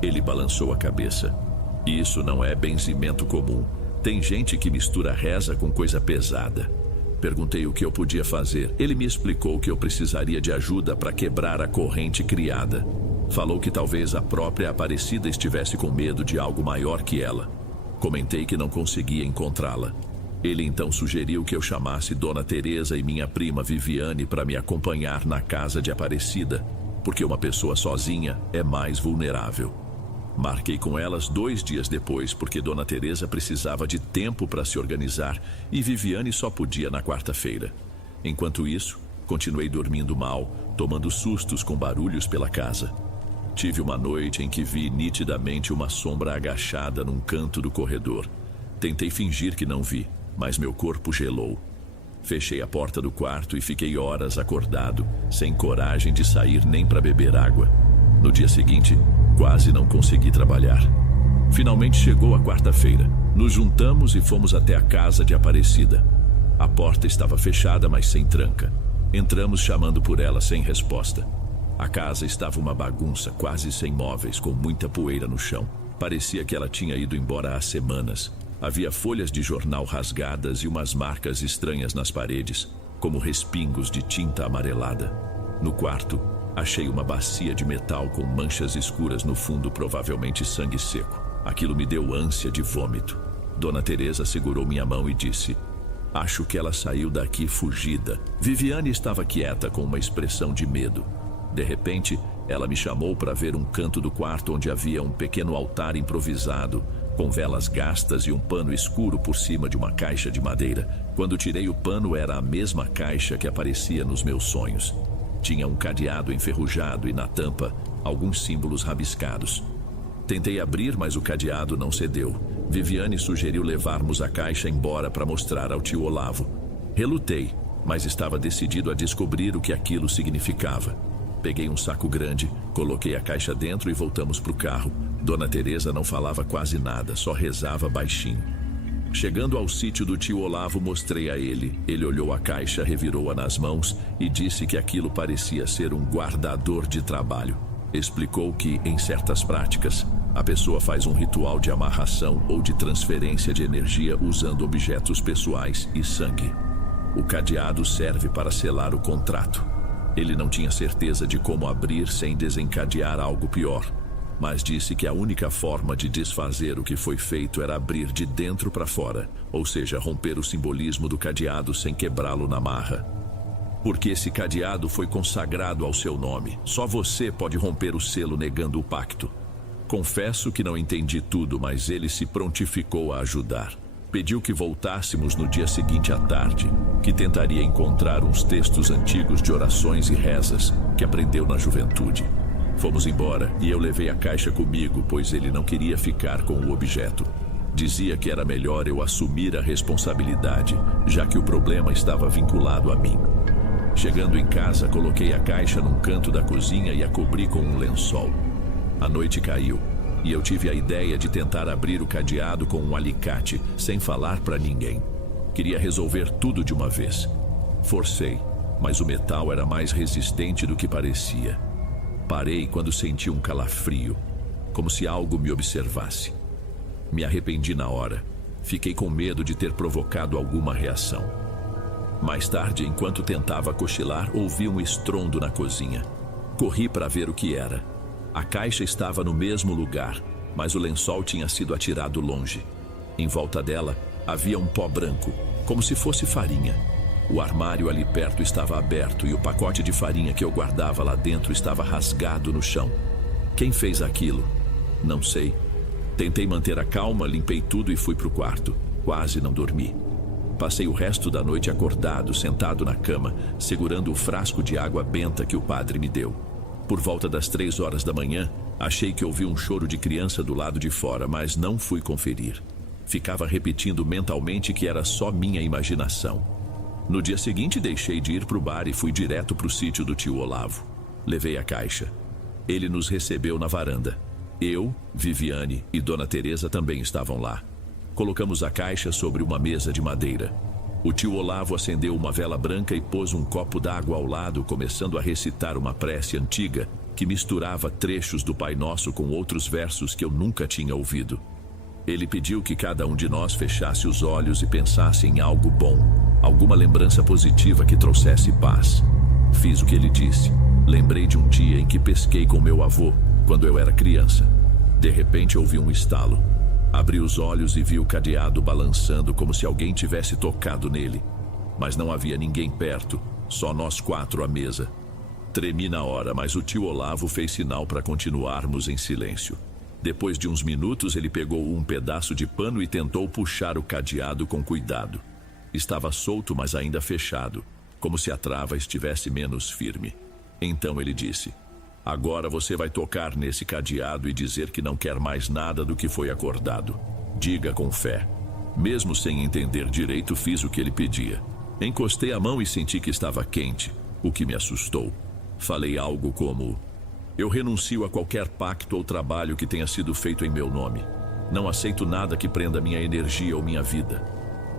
Ele balançou a cabeça. Isso não é benzimento comum. Tem gente que mistura reza com coisa pesada. Perguntei o que eu podia fazer. Ele me explicou que eu precisaria de ajuda para quebrar a corrente criada. Falou que talvez a própria Aparecida estivesse com medo de algo maior que ela. Comentei que não conseguia encontrá-la. Ele então sugeriu que eu chamasse Dona Teresa e minha prima Viviane para me acompanhar na casa de Aparecida, porque uma pessoa sozinha é mais vulnerável. Marquei com elas 2 dias depois, porque Dona Teresa precisava de tempo para se organizar e Viviane só podia na quarta-feira. Enquanto isso, continuei dormindo mal, tomando sustos com barulhos pela casa. Tive uma noite em que vi nitidamente uma sombra agachada num canto do corredor. Tentei fingir que não vi, mas meu corpo gelou. Fechei a porta do quarto e fiquei horas acordado, sem coragem de sair nem para beber água. No dia seguinte, quase não consegui trabalhar. Finalmente chegou a quarta-feira. Nos juntamos e fomos até a casa de Aparecida. A porta estava fechada, mas sem tranca. Entramos chamando por ela sem resposta. A casa estava uma bagunça, quase sem móveis, com muita poeira no chão. Parecia que ela tinha ido embora há semanas. Havia folhas de jornal rasgadas e umas marcas estranhas nas paredes, como respingos de tinta amarelada. No quarto, achei uma bacia de metal com manchas escuras no fundo, provavelmente sangue seco. Aquilo me deu ânsia de vômito. Dona Teresa segurou minha mão e disse: Acho que ela saiu daqui fugida. Viviane estava quieta com uma expressão de medo. De repente, ela me chamou para ver um canto do quarto onde havia um pequeno altar improvisado, com velas gastas e um pano escuro por cima de uma caixa de madeira. Quando tirei o pano, era a mesma caixa que aparecia nos meus sonhos. Tinha um cadeado enferrujado e na tampa, alguns símbolos rabiscados. Tentei abrir, mas o cadeado não cedeu. Viviane sugeriu levarmos a caixa embora para mostrar ao tio Olavo. Relutei, mas estava decidido a descobrir o que aquilo significava. Peguei um saco grande, coloquei a caixa dentro e voltamos para o carro. Dona Teresa não falava quase nada, só rezava baixinho. Chegando ao sítio do tio Olavo, mostrei a ele. Ele olhou a caixa, revirou-a nas mãos e disse que aquilo parecia ser um guardador de trabalho. Explicou que, em certas práticas, a pessoa faz um ritual de amarração ou de transferência de energia usando objetos pessoais e sangue. O cadeado serve para selar o contrato. Ele não tinha certeza de como abrir sem desencadear algo pior, mas disse que a única forma de desfazer o que foi feito era abrir de dentro para fora, ou seja, romper o simbolismo do cadeado sem quebrá-lo na marra. Porque esse cadeado foi consagrado ao seu nome. Só você pode romper o selo negando o pacto. Confesso que não entendi tudo, mas ele se prontificou a ajudar. Pediu que voltássemos no dia seguinte à tarde, que tentaria encontrar uns textos antigos de orações e rezas que aprendeu na juventude. Fomos embora e eu levei a caixa comigo, pois ele não queria ficar com o objeto. Dizia que era melhor eu assumir a responsabilidade, já que o problema estava vinculado a mim. Chegando em casa, coloquei a caixa num canto da cozinha e a cobri com um lençol. A noite caiu e eu tive a ideia de tentar abrir o cadeado com um alicate, sem falar para ninguém. Queria resolver tudo de uma vez. Forcei, mas o metal era mais resistente do que parecia. Parei quando senti um calafrio, como se algo me observasse. Me arrependi na hora. Fiquei com medo de ter provocado alguma reação. Mais tarde, enquanto tentava cochilar, ouvi um estrondo na cozinha. Corri para ver o que era. A caixa estava no mesmo lugar, mas o lençol tinha sido atirado longe. Em volta dela, havia um pó branco, como se fosse farinha. O armário ali perto estava aberto e o pacote de farinha que eu guardava lá dentro estava rasgado no chão. Quem fez aquilo? Não sei. Tentei manter a calma, limpei tudo e fui para o quarto. Quase não dormi. Passei o resto da noite acordado, sentado na cama, segurando o frasco de água benta que o padre me deu. Por volta das 3 horas da manhã, achei que ouvi um choro de criança do lado de fora, mas não fui conferir. Ficava repetindo mentalmente que era só minha imaginação. No dia seguinte, deixei de ir para o bar e fui direto para o sítio do tio Olavo. Levei a caixa. Ele nos recebeu na varanda. Eu, Viviane e Dona Teresa também estavam lá. Colocamos a caixa sobre uma mesa de madeira. O tio Olavo acendeu uma vela branca e pôs um copo d'água ao lado, começando a recitar uma prece antiga que misturava trechos do Pai Nosso com outros versos que eu nunca tinha ouvido. Ele pediu que cada um de nós fechasse os olhos e pensasse em algo bom, alguma lembrança positiva que trouxesse paz. Fiz o que ele disse. Lembrei de um dia em que pesquei com meu avô, quando eu era criança. De repente ouvi um estalo. Abri os olhos e vi o cadeado balançando como se alguém tivesse tocado nele. Mas não havia ninguém perto, só nós 4 à mesa. Tremi na hora, mas o tio Olavo fez sinal para continuarmos em silêncio. Depois de uns minutos, ele pegou um pedaço de pano e tentou puxar o cadeado com cuidado. Estava solto, mas ainda fechado, como se a trava estivesse menos firme. Então ele disse: "Agora você vai tocar nesse cadeado e dizer que não quer mais nada do que foi acordado. Diga com fé." Mesmo sem entender direito, fiz o que ele pedia. Encostei a mão e senti que estava quente, o que me assustou. Falei algo como: "Eu renuncio a qualquer pacto ou trabalho que tenha sido feito em meu nome. Não aceito nada que prenda minha energia ou minha vida."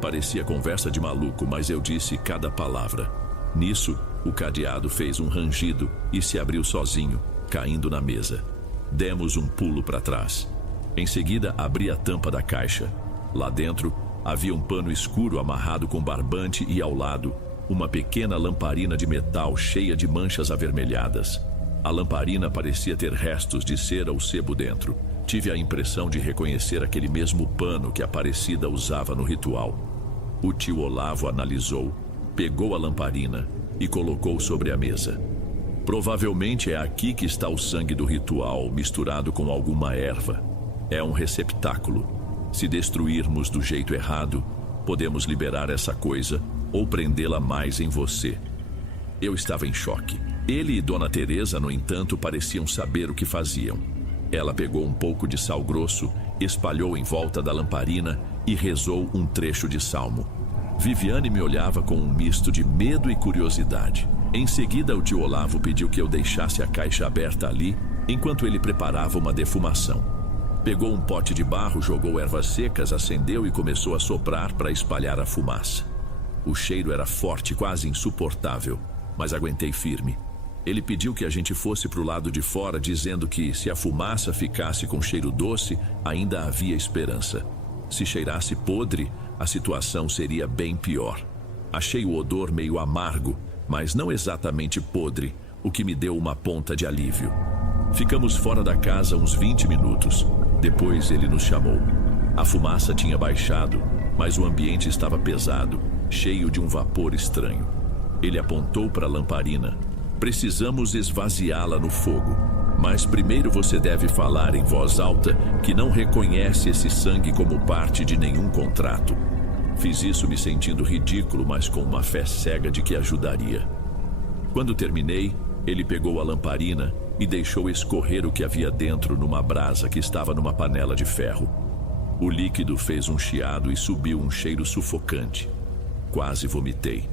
Parecia conversa de maluco, mas eu disse cada palavra. Nisso, o cadeado fez um rangido e se abriu sozinho, caindo na mesa. Demos um pulo para trás. Em seguida, abri a tampa da caixa. Lá dentro, havia um pano escuro amarrado com barbante e, ao lado, uma pequena lamparina de metal cheia de manchas avermelhadas. A lamparina parecia ter restos de cera ou sebo dentro. Tive a impressão de reconhecer aquele mesmo pano que a Aparecida usava no ritual. O tio Olavo analisou, pegou a lamparina e colocou sobre a mesa. Provavelmente é aqui que está o sangue do ritual, misturado com alguma erva. É um receptáculo. Se destruirmos do jeito errado, podemos liberar essa coisa ou prendê-la mais em você. Eu estava em choque. Ele e Dona Teresa, no entanto, pareciam saber o que faziam. Ela pegou um pouco de sal grosso, espalhou em volta da lamparina e rezou um trecho de salmo. Viviane me olhava com um misto de medo e curiosidade. Em seguida, o tio Olavo pediu que eu deixasse a caixa aberta ali, enquanto ele preparava uma defumação. Pegou um pote de barro, jogou ervas secas, acendeu e começou a soprar para espalhar a fumaça. O cheiro era forte, quase insuportável, mas aguentei firme. Ele pediu que a gente fosse para o lado de fora, dizendo que, se a fumaça ficasse com cheiro doce, ainda havia esperança. Se cheirasse podre, a situação seria bem pior. Achei o odor meio amargo, mas não exatamente podre, o que me deu uma ponta de alívio. Ficamos fora da casa uns 20 minutos. Depois ele nos chamou. A fumaça tinha baixado, mas o ambiente estava pesado, cheio de um vapor estranho. Ele apontou para a lamparina. Precisamos esvaziá-la no fogo, mas primeiro você deve falar em voz alta que não reconhece esse sangue como parte de nenhum contrato. Fiz isso me sentindo ridículo, mas com uma fé cega de que ajudaria. Quando terminei, ele pegou a lamparina e deixou escorrer o que havia dentro numa brasa que estava numa panela de ferro. O líquido fez um chiado e subiu um cheiro sufocante. Quase vomitei.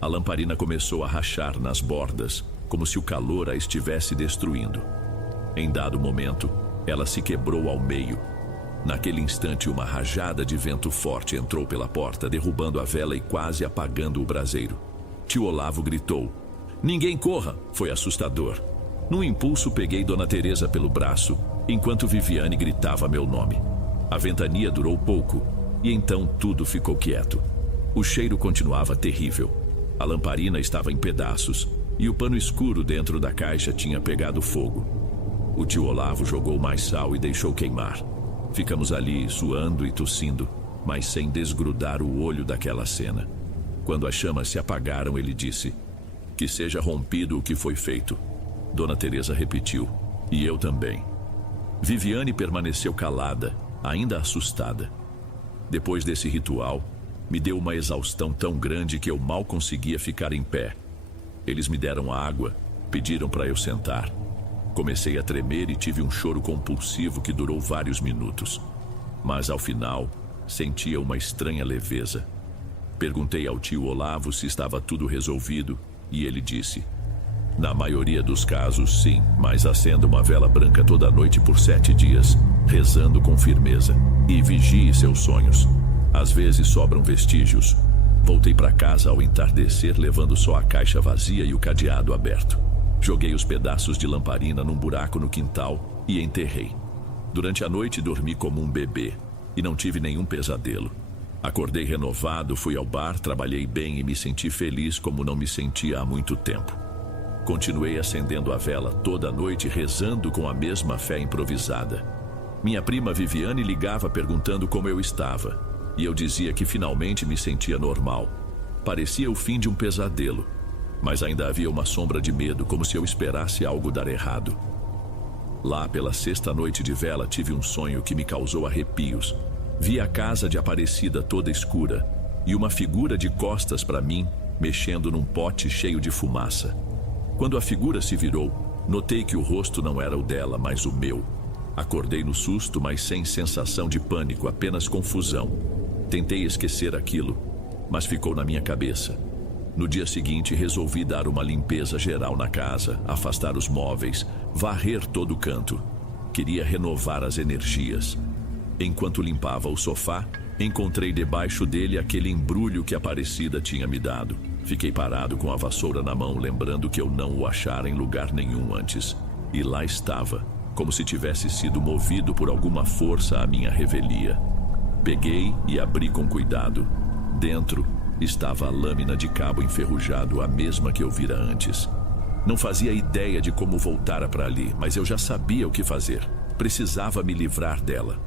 A lamparina começou a rachar nas bordas, como se o calor a estivesse destruindo. Em dado momento, ela se quebrou ao meio. Naquele instante, uma rajada de vento forte entrou pela porta, derrubando a vela e quase apagando o braseiro. Tio Olavo gritou: "Ninguém corra!" Foi assustador. Num impulso, peguei Dona Teresa pelo braço, enquanto Viviane gritava meu nome. A ventania durou pouco, e então tudo ficou quieto. O cheiro continuava terrível. A lamparina estava em pedaços, e o pano escuro dentro da caixa tinha pegado fogo. O tio Olavo jogou mais sal e deixou queimar. Ficamos ali, suando e tossindo, mas sem desgrudar o olho daquela cena. Quando as chamas se apagaram, ele disse: "Que seja rompido o que foi feito." Dona Teresa repetiu: "E eu também." Viviane permaneceu calada, ainda assustada. Depois desse ritual, me deu uma exaustão tão grande que eu mal conseguia ficar em pé. Eles me deram água, pediram para eu sentar. Comecei a tremer e tive um choro compulsivo que durou vários minutos. Mas ao final, sentia uma estranha leveza. Perguntei ao tio Olavo se estava tudo resolvido e ele disse: "Na maioria dos casos, sim, mas acenda uma vela branca toda noite por 7 dias, rezando com firmeza, e vigie seus sonhos. Às vezes sobram vestígios." Voltei para casa ao entardecer, levando só a caixa vazia e o cadeado aberto. Joguei os pedaços de lamparina num buraco no quintal e enterrei. Durante a noite dormi como um bebê e não tive nenhum pesadelo. Acordei renovado, fui ao bar, trabalhei bem e me senti feliz como não me sentia há muito tempo. Continuei acendendo a vela toda a noite, rezando com a mesma fé improvisada. Minha prima Viviane ligava perguntando como eu estava. E eu dizia que finalmente me sentia normal. Parecia o fim de um pesadelo, mas ainda havia uma sombra de medo, como se eu esperasse algo dar errado. Lá pela 6ª noite de vela, tive um sonho que me causou arrepios. Vi a casa de Aparecida toda escura e uma figura de costas para mim, mexendo num pote cheio de fumaça. Quando a figura se virou, notei que o rosto não era o dela, mas o meu. Acordei no susto, mas sem sensação de pânico, apenas confusão. Tentei esquecer aquilo, mas ficou na minha cabeça. No dia seguinte, resolvi dar uma limpeza geral na casa, afastar os móveis, varrer todo o canto. Queria renovar as energias. Enquanto limpava o sofá, encontrei debaixo dele aquele embrulho que a Aparecida tinha me dado. Fiquei parado com a vassoura na mão, lembrando que eu não o achara em lugar nenhum antes. E lá estava, como se tivesse sido movido por alguma força à minha revelia. Peguei e abri com cuidado. Dentro estava a lâmina de cabo enferrujado, a mesma que eu vira antes. Não fazia ideia de como voltara para ali, mas eu já sabia o que fazer. Precisava me livrar dela.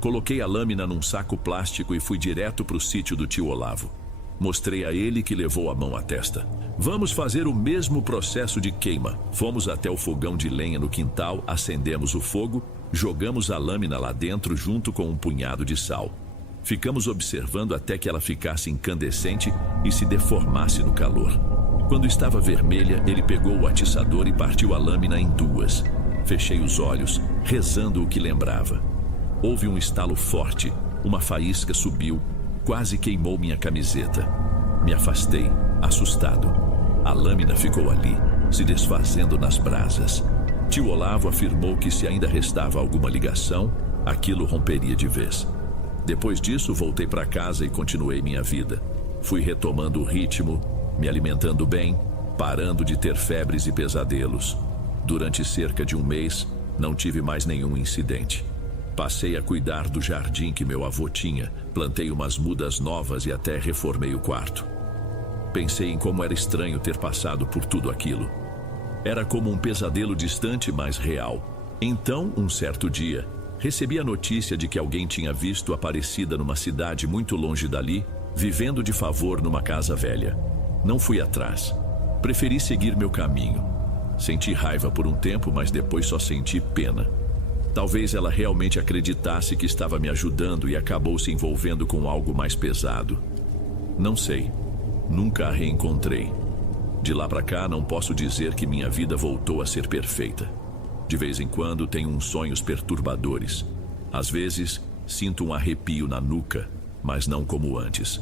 Coloquei a lâmina num saco plástico e fui direto para o sítio do tio Olavo. Mostrei a ele, que levou a mão à testa. Vamos fazer o mesmo processo de queima. Fomos até o fogão de lenha no quintal, acendemos o fogo, jogamos a lâmina lá dentro junto com um punhado de sal. Ficamos observando até que ela ficasse incandescente e se deformasse no calor. Quando estava vermelha, ele pegou o atiçador e partiu a lâmina em duas. Fechei os olhos, rezando o que lembrava. Houve um estalo forte, uma faísca subiu, quase queimou minha camiseta. Me afastei, assustado. A lâmina ficou ali, se desfazendo nas brasas. Tio Olavo afirmou que se ainda restava alguma ligação, aquilo romperia de vez. Depois disso, voltei para casa e continuei minha vida. Fui retomando o ritmo, me alimentando bem, parando de ter febres e pesadelos. Durante cerca de um mês, não tive mais nenhum incidente. Passei a cuidar do jardim que meu avô tinha, plantei umas mudas novas e até reformei o quarto. Pensei em como era estranho ter passado por tudo aquilo. Era como um pesadelo distante, mas real. Então, um certo dia, recebi a notícia de que alguém tinha visto Aparecida numa cidade muito longe dali, vivendo de favor numa casa velha. Não fui atrás. Preferi seguir meu caminho. Senti raiva por um tempo, mas depois só senti pena. Talvez ela realmente acreditasse que estava me ajudando e acabou se envolvendo com algo mais pesado. Não sei. Nunca a reencontrei. De lá pra cá, não posso dizer que minha vida voltou a ser perfeita. De vez em quando, tenho uns sonhos perturbadores. Às vezes, sinto um arrepio na nuca, mas não como antes.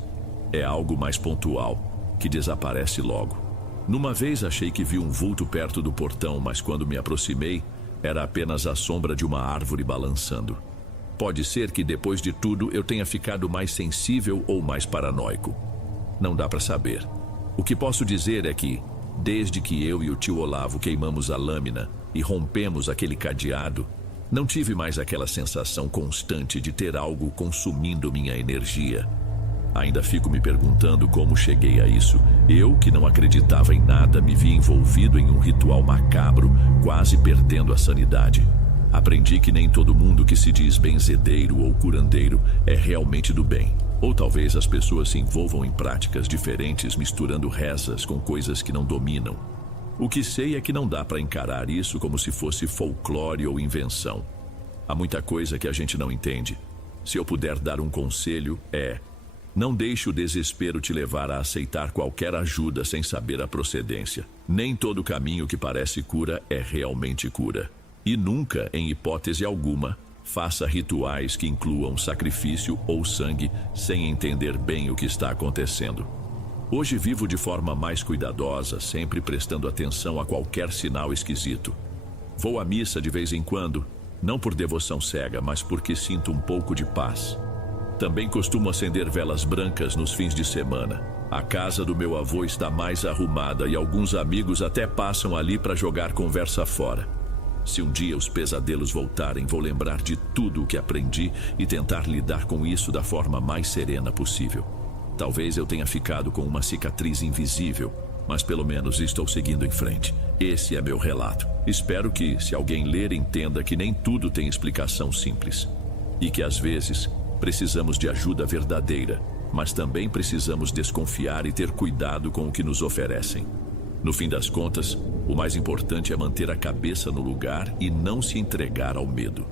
É algo mais pontual, que desaparece logo. Numa vez, achei que vi um vulto perto do portão, mas quando me aproximei, era apenas a sombra de uma árvore balançando. Pode ser que depois de tudo eu tenha ficado mais sensível ou mais paranoico. Não dá para saber. O que posso dizer é que, desde que eu e o tio Olavo queimamos a lâmina e rompemos aquele cadeado, não tive mais aquela sensação constante de ter algo consumindo minha energia. Ainda fico me perguntando como cheguei a isso. Eu, que não acreditava em nada, me vi envolvido em um ritual macabro, quase perdendo a sanidade. Aprendi que nem todo mundo que se diz benzedeiro ou curandeiro é realmente do bem. Ou talvez as pessoas se envolvam em práticas diferentes, misturando rezas com coisas que não dominam. O que sei é que não dá para encarar isso como se fosse folclore ou invenção. Há muita coisa que a gente não entende. Se eu puder dar um conselho, não deixe o desespero te levar a aceitar qualquer ajuda sem saber a procedência. Nem todo caminho que parece cura é realmente cura. E nunca, em hipótese alguma, faça rituais que incluam sacrifício ou sangue sem entender bem o que está acontecendo. Hoje vivo de forma mais cuidadosa, sempre prestando atenção a qualquer sinal esquisito. Vou à missa de vez em quando, não por devoção cega, mas porque sinto um pouco de paz. Também costumo acender velas brancas nos fins de semana. A casa do meu avô está mais arrumada e alguns amigos até passam ali para jogar conversa fora. Se um dia os pesadelos voltarem, vou lembrar de tudo o que aprendi e tentar lidar com isso da forma mais serena possível. Talvez eu tenha ficado com uma cicatriz invisível, mas pelo menos estou seguindo em frente. Esse é meu relato. Espero que, se alguém ler, entenda que nem tudo tem explicação simples. E que às vezes precisamos de ajuda verdadeira, mas também precisamos desconfiar e ter cuidado com o que nos oferecem. No fim das contas, o mais importante é manter a cabeça no lugar e não se entregar ao medo.